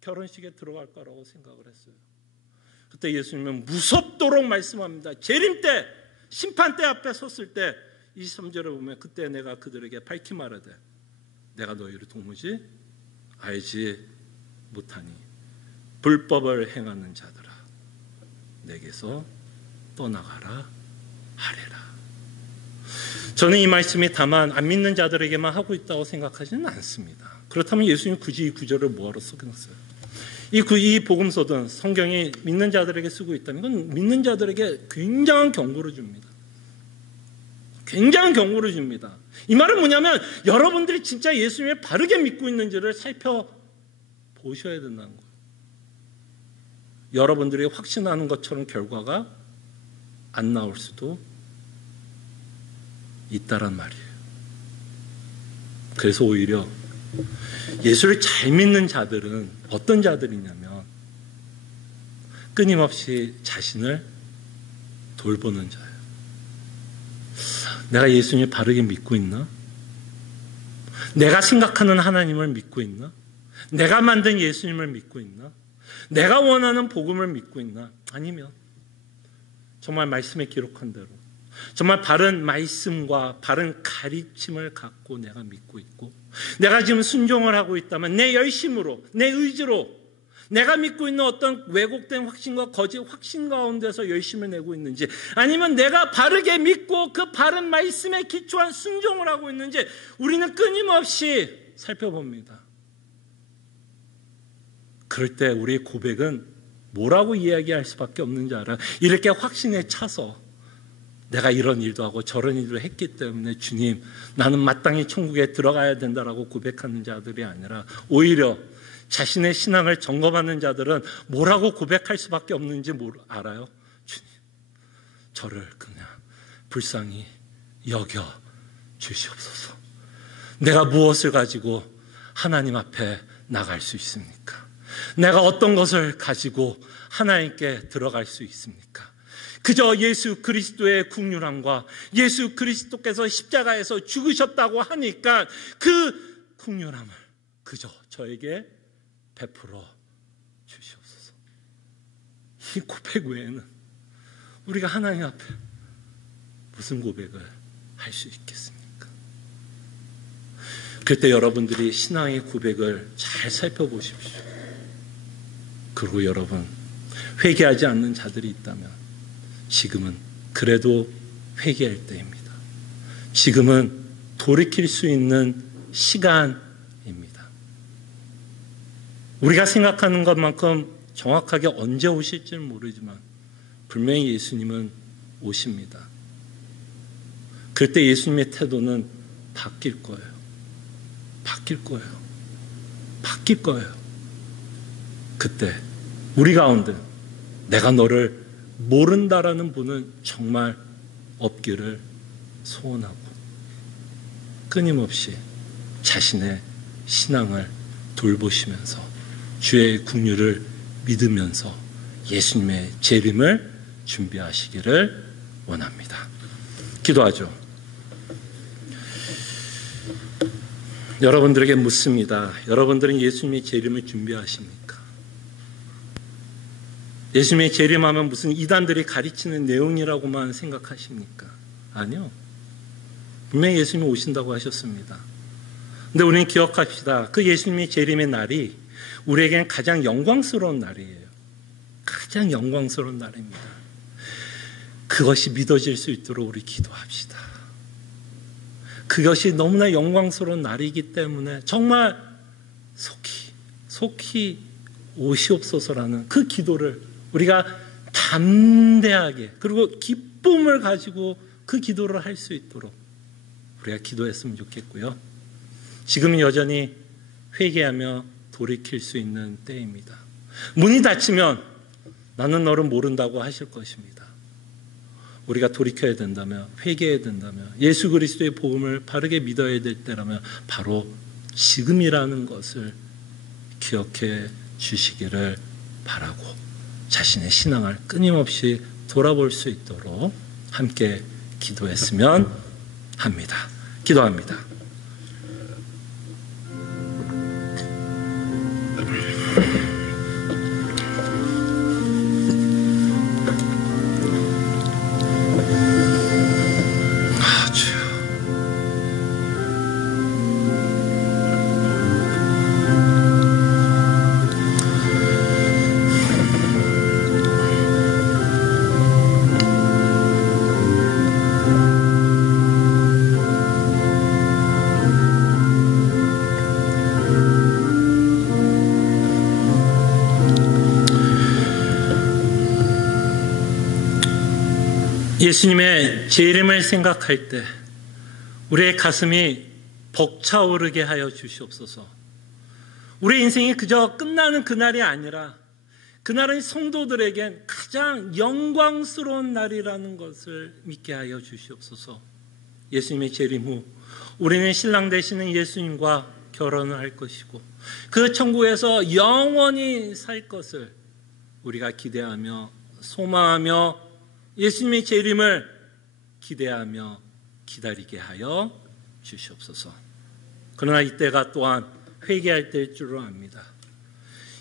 결혼식에 들어갈 거라고 생각을 했어요. 그때 예수님은 무섭도록 말씀합니다. 재림 때, 심판 때 앞에 섰을 때 23절을 보면 그때 내가 그들에게 밝히 말하되 내가 너희를 도무지 알지 못하니 불법을 행하는 자들아 내게서 떠나가라 하리라. 저는 이 말씀이 다만 안 믿는 자들에게만 하고 있다고 생각하지는 않습니다. 그렇다면 예수님 굳이 이 구절을 뭐하러 쓰겠어요? 이 복음서든 성경이 믿는 자들에게 쓰고 있다면 이건 믿는 자들에게 굉장한 경고를 줍니다. 굉장한 경고를 줍니다. 이 말은 뭐냐면 여러분들이 진짜 예수님을 바르게 믿고 있는지를 살펴보셔야 된다는 거예요. 여러분들이 확신하는 것처럼 결과가 안 나올 수도 있다란 말이에요. 그래서 오히려 예수를 잘 믿는 자들은 어떤 자들이냐면 끊임없이 자신을 돌보는 자예요. 내가 예수님을 바르게 믿고 있나? 내가 생각하는 하나님을 믿고 있나? 내가 만든 예수님을 믿고 있나? 내가 원하는 복음을 믿고 있나? 아니면 정말 말씀에 기록한 대로 정말 바른 말씀과 바른 가르침을 갖고 내가 믿고 있고 내가 지금 순종을 하고 있다면 내 열심으로 내 의지로 내가 믿고 있는 어떤 왜곡된 확신과 거짓 확신 가운데서 열심을 내고 있는지 아니면 내가 바르게 믿고 그 바른 말씀에 기초한 순종을 하고 있는지 우리는 끊임없이 살펴봅니다. 그럴 때 우리의 고백은 뭐라고 이야기할 수밖에 없는지 알아요? 이렇게 확신에 차서 내가 이런 일도 하고 저런 일도 했기 때문에 주님 나는 마땅히 천국에 들어가야 된다라고 고백하는 자들이 아니라 오히려 자신의 신앙을 점검하는 자들은 뭐라고 고백할 수밖에 없는지 알아요? 주님 저를 그냥 불쌍히 여겨 주시옵소서. 내가 무엇을 가지고 하나님 앞에 나갈 수 있습니까? 내가 어떤 것을 가지고 하나님께 들어갈 수 있습니까? 그저 예수 그리스도의 긍휼함과 예수 그리스도께서 십자가에서 죽으셨다고 하니까 그 긍휼함을 그저 저에게 베풀어 주시옵소서. 이 고백 외에는 우리가 하나님 앞에 무슨 고백을 할 수 있겠습니까? 그때 여러분들이 신앙의 고백을 잘 살펴보십시오. 그리고 여러분 회개하지 않는 자들이 있다면 지금은 그래도 회개할 때입니다. 지금은 돌이킬 수 있는 시간입니다. 우리가 생각하는 것만큼 정확하게 언제 오실지는 모르지만 분명히 예수님은 오십니다. 그때 예수님의 태도는 바뀔 거예요. 바뀔 거예요. 바뀔 거예요. 그때 우리 가운데 내가 너를 모른다라는 분은 정말 없기를 소원하고 끊임없이 자신의 신앙을 돌보시면서 주의 긍휼을 믿으면서 예수님의 재림을 준비하시기를 원합니다. 기도하죠. 여러분들에게 묻습니다. 여러분들은 예수님의 재림을 준비하십니까? 예수님의 재림하면 무슨 이단들이 가르치는 내용이라고만 생각하십니까? 아니요. 분명히 예수님이 오신다고 하셨습니다. 근데 우리는 기억합시다. 그 예수님의 재림의 날이 우리에게는 가장 영광스러운 날이에요. 가장 영광스러운 날입니다. 그것이 믿어질 수 있도록 우리 기도합시다. 그것이 너무나 영광스러운 날이기 때문에 정말 속히 오시옵소서라는 그 기도를 우리가 담대하게 그리고 기쁨을 가지고 그 기도를 할 수 있도록 우리가 기도했으면 좋겠고요. 지금은 여전히 회개하며 돌이킬 수 있는 때입니다. 문이 닫히면 나는 너를 모른다고 하실 것입니다. 우리가 돌이켜야 된다면, 회개해야 된다면, 예수 그리스도의 복음을 바르게 믿어야 될 때라면 바로 지금이라는 것을 기억해 주시기를 바라고 자신의 신앙을 끊임없이 돌아볼 수 있도록 함께 기도했으면 합니다. 기도합니다. 예수님의 제 이름을 생각할 때 우리의 가슴이 벅차오르게 하여 주시옵소서. 우리의 인생이 그저 끝나는 그날이 아니라 그날은 성도들에겐 가장 영광스러운 날이라는 것을 믿게 하여 주시옵소서. 예수님의 재림 후 우리는 신랑 되시는 예수님과 결혼을 할 것이고 그 천국에서 영원히 살 것을 우리가 기대하며 소망하며 예수님의 재림을 기대하며 기다리게 하여 주시옵소서. 그러나 이때가 또한 회개할 때일 줄로 압니다.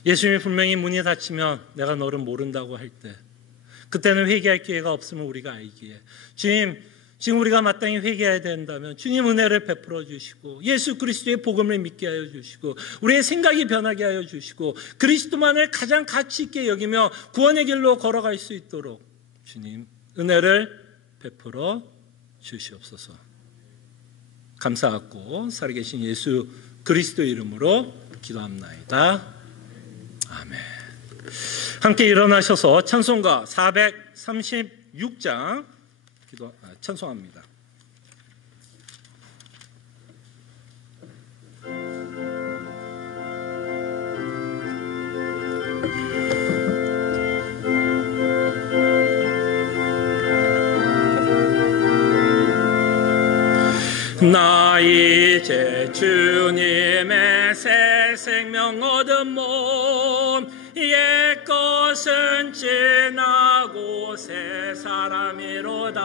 예수님이 분명히 문이 닫히면 내가 너를 모른다고 할 때 그때는 회개할 기회가 없음을 우리가 알기에 주님, 지금 우리가 마땅히 회개해야 된다면 주님 은혜를 베풀어 주시고 예수 그리스도의 복음을 믿게 하여 주시고 우리의 생각이 변하게 하여 주시고 그리스도만을 가장 가치 있게 여기며 구원의 길로 걸어갈 수 있도록 주님 은혜를 베풀어 주시옵소서. 감사하고 살아계신 예수 그리스도 이름으로 기도합나이다. 아멘. 함께 일어나셔서 찬송가 436장 찬송합니다. 나 이제 주님의 새 생명 얻은 몸 옛것은 지나고 새 사람이로다.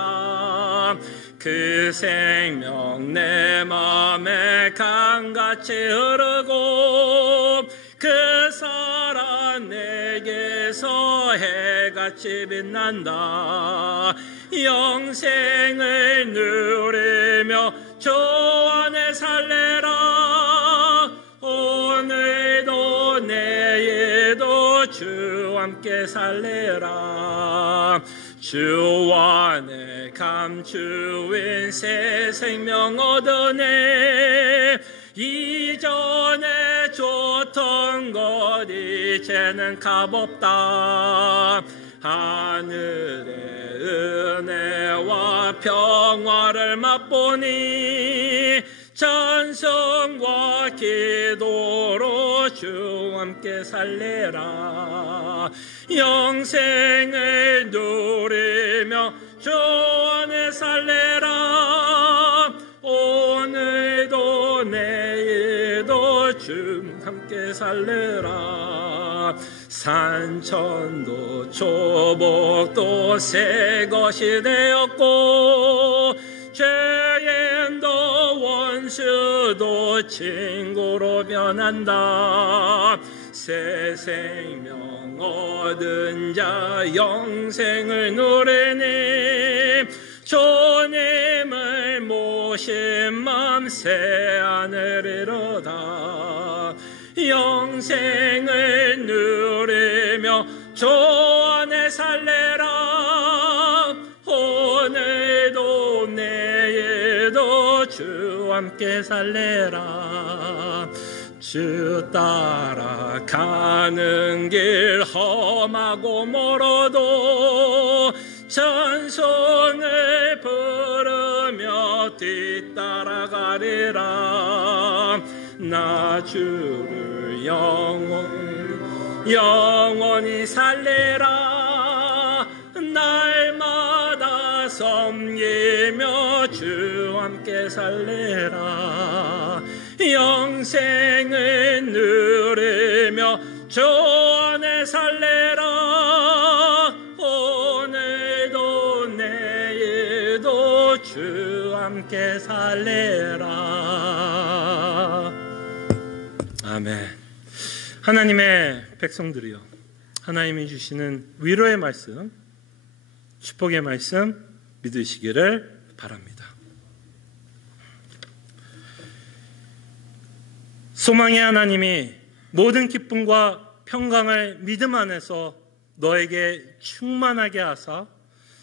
그 생명 내 맘에 강같이 흐르고 그 사랑 내게서 해같이 빛난다. 영생을 누리며 주 안에 살래라. 오늘도 내일도 주 함께 살래라. 주 안에 감추인 새 생명 얻으네. 이전에 줬던 것 이제는 값없다. 하늘의 은혜와 평화를 맛보니 찬송과 기도로 주 함께 살래라. 영생을 누리며 주 안에 살래라. 오늘도 내일도 주 함께 살래라. 산천도 초복도 새 것이 되었고 죄인도 원수도 친구로 변한다. 새 생명 얻은 자 영생을 누리니 주님을 모신 맘 새 하늘이로다. 영생을 누리며 주 안에 살래라. 오늘도 내일도 주 함께 살래라. 주 따라가는 길 험하고 멀어도 찬송을 부르며 뒤따라가리라. 나 주를 영원히 살리라. 날마다 섬기며 주 함께 살리라. 영생을 누리며 주 안에 살리라. 오늘도 내일도 주 함께 살리라. 아멘. 하나님의 백성들이여, 하나님이 주시는 위로의 말씀, 축복의 말씀 믿으시기를 바랍니다. 소망의 하나님이 모든 기쁨과 평강을 믿음 안에서 너에게 충만하게 하사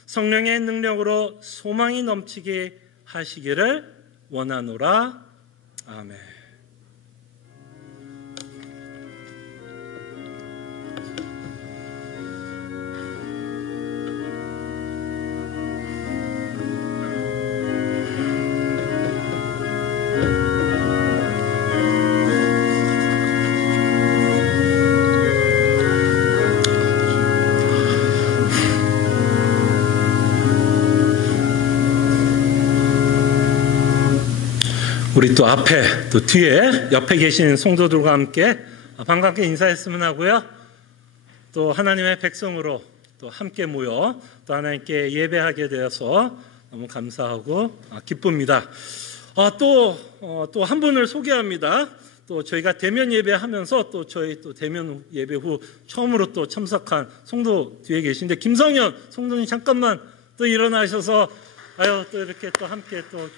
성령의 능력으로 소망이 넘치게 하시기를 원하노라. 아멘. 우리 또 앞에 또 뒤에 옆에 계신 성도들과 함께 반갑게 인사했으면 하고요. 또 하나님의 백성으로 또 함께 모여 또 하나님께 예배하게 되어서 너무 감사하고 기쁩니다. 또 한 분을 소개합니다. 또 저희가 대면 예배하면서 또 저희 또 대면 예배 후 처음으로 또 참석한 성도 뒤에 계신데 김성현 성도님 잠깐만 또 일어나셔서 또 이렇게 또 함께 또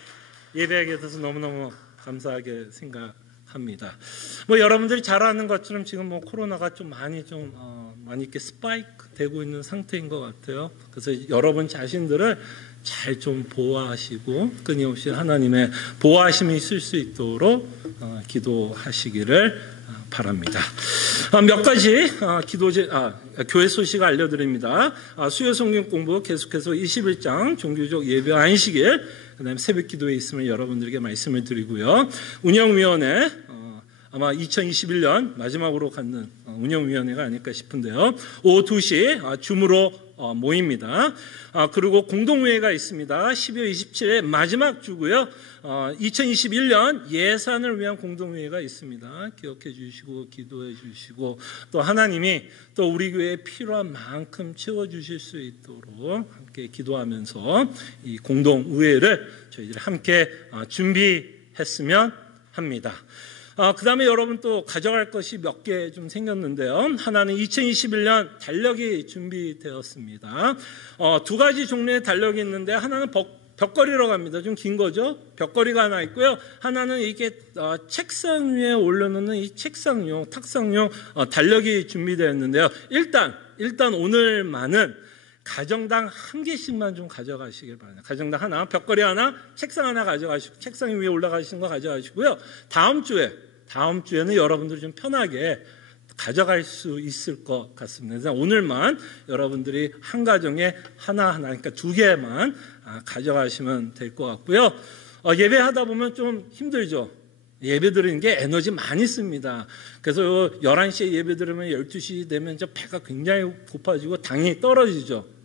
예배하게 돼서 너무너무 감사하게 생각합니다. 여러분들이 잘 아는 것처럼 지금 코로나가 좀 많이 이렇게 스파이크 되고 있는 상태인 것 같아요. 그래서 여러분 자신들을 잘 좀 보호하시고 끊임없이 하나님의 보호하심이 있을 수 있도록 기도하시기를 바랍니다. 몇 가지 교회 소식 알려드립니다. 수요 성경 공부 계속해서 21장 종교적 예배 안식일, 그다음에 새벽 기도에 있으면 여러분들에게 말씀을 드리고요. 운영위원회 아마 2021년 마지막으로 갖는 운영위원회가 아닐까 싶은데요. 오후 2시 줌으로 모입니다. 그리고 공동회의가 있습니다. 12월 27일 마지막 주고요. 2021년 예산을 위한 공동회의가 있습니다. 기억해 주시고 기도해 주시고 또 하나님이 또 우리 교회에 필요한 만큼 채워주실 수 있도록 함께 기도하면서 이 공동의회를 저희들이 함께 준비했으면 합니다. 그 다음에 여러분 또 가져갈 것이 몇 개 좀 생겼는데요. 하나는 2021년 달력이 준비되었습니다. 두 가지 종류의 달력이 있는데 하나는 벽걸이라고 합니다. 좀 긴 거죠. 벽걸이가 하나 있고요. 하나는 이게 책상 위에 올려놓는 이 책상용, 탁상용 달력이 준비되었는데요. 일단 오늘만은 가정당 한 개씩만 좀 가져가시길 바랍니다. 가정당 하나, 벽걸이 하나, 책상 하나 가져가시고 책상 위에 올라가시는 거 가져가시고요. 다음 주에는 여러분들이 좀 편하게 가져갈 수 있을 것 같습니다. 그래서 오늘만 여러분들이 한 가정에 하나, 그러니까 두 개만 가져가시면 될 것 같고요. 예배하다 보면 좀 힘들죠. 예배 드리는 게 에너지 많이 씁니다. 그래서 11시에 예배 드리면 12시 되면 배가 굉장히 고파지고 당이 떨어지죠.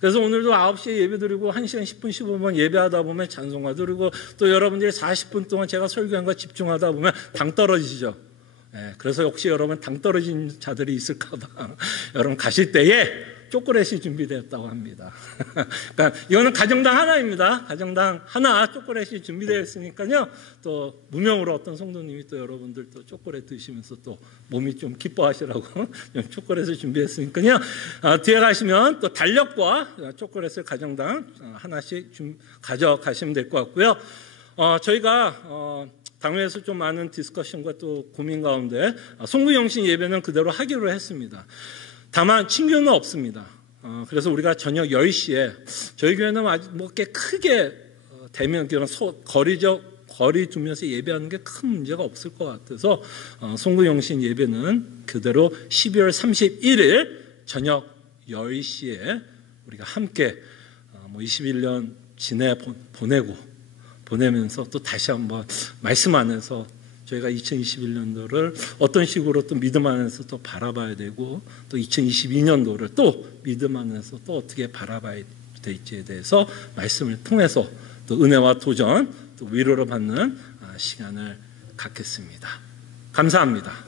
그래서 오늘도 9시에 예배 드리고 1시간 10분, 15분 예배하다 보면 찬송가 드리고 또 여러분들이 40분 동안 제가 설교한 거 집중하다 보면 당 떨어지죠. 그래서 역시 여러분 당 떨어진 자들이 있을까봐 여러분 가실 때에 초콜릿이 준비되었다고 합니다. 그러니까 이거는 가정당 하나입니다. 가정당 하나 초콜릿이 준비되어 있으니까요. 또 무명으로 어떤 성도님이 또 여러분들 또 초콜릿 드시면서 또 몸이 좀 기뻐하시라고 초콜릿을 준비했으니까요. 뒤에 가시면 또 달력과 초콜릿을 가정당 하나씩 가져가시면 될 것 같고요. 저희가 당회에서 좀 많은 디스커션과 또 고민 가운데 송구영신 예배는 그대로 하기로 했습니다. 다만 친교는 없습니다. 그래서 우리가 저녁 10시에 저희 교회는 아직 꽤 크게 대면 거리 두면서 예배하는 게 큰 문제가 없을 것 같아서 송구영신 예배는 그대로 12월 31일 저녁 10시에 우리가 함께 21년 보내고 보내면서 또 다시 한번 말씀 안에서 저희가 2021년도를 어떤 식으로 또 믿음 안에서 또 바라봐야 되고 또 2022년도를 또 믿음 안에서 또 어떻게 바라봐야 될지에 대해서 말씀을 통해서 또 은혜와 도전 또 위로를 받는 시간을 갖겠습니다. 감사합니다.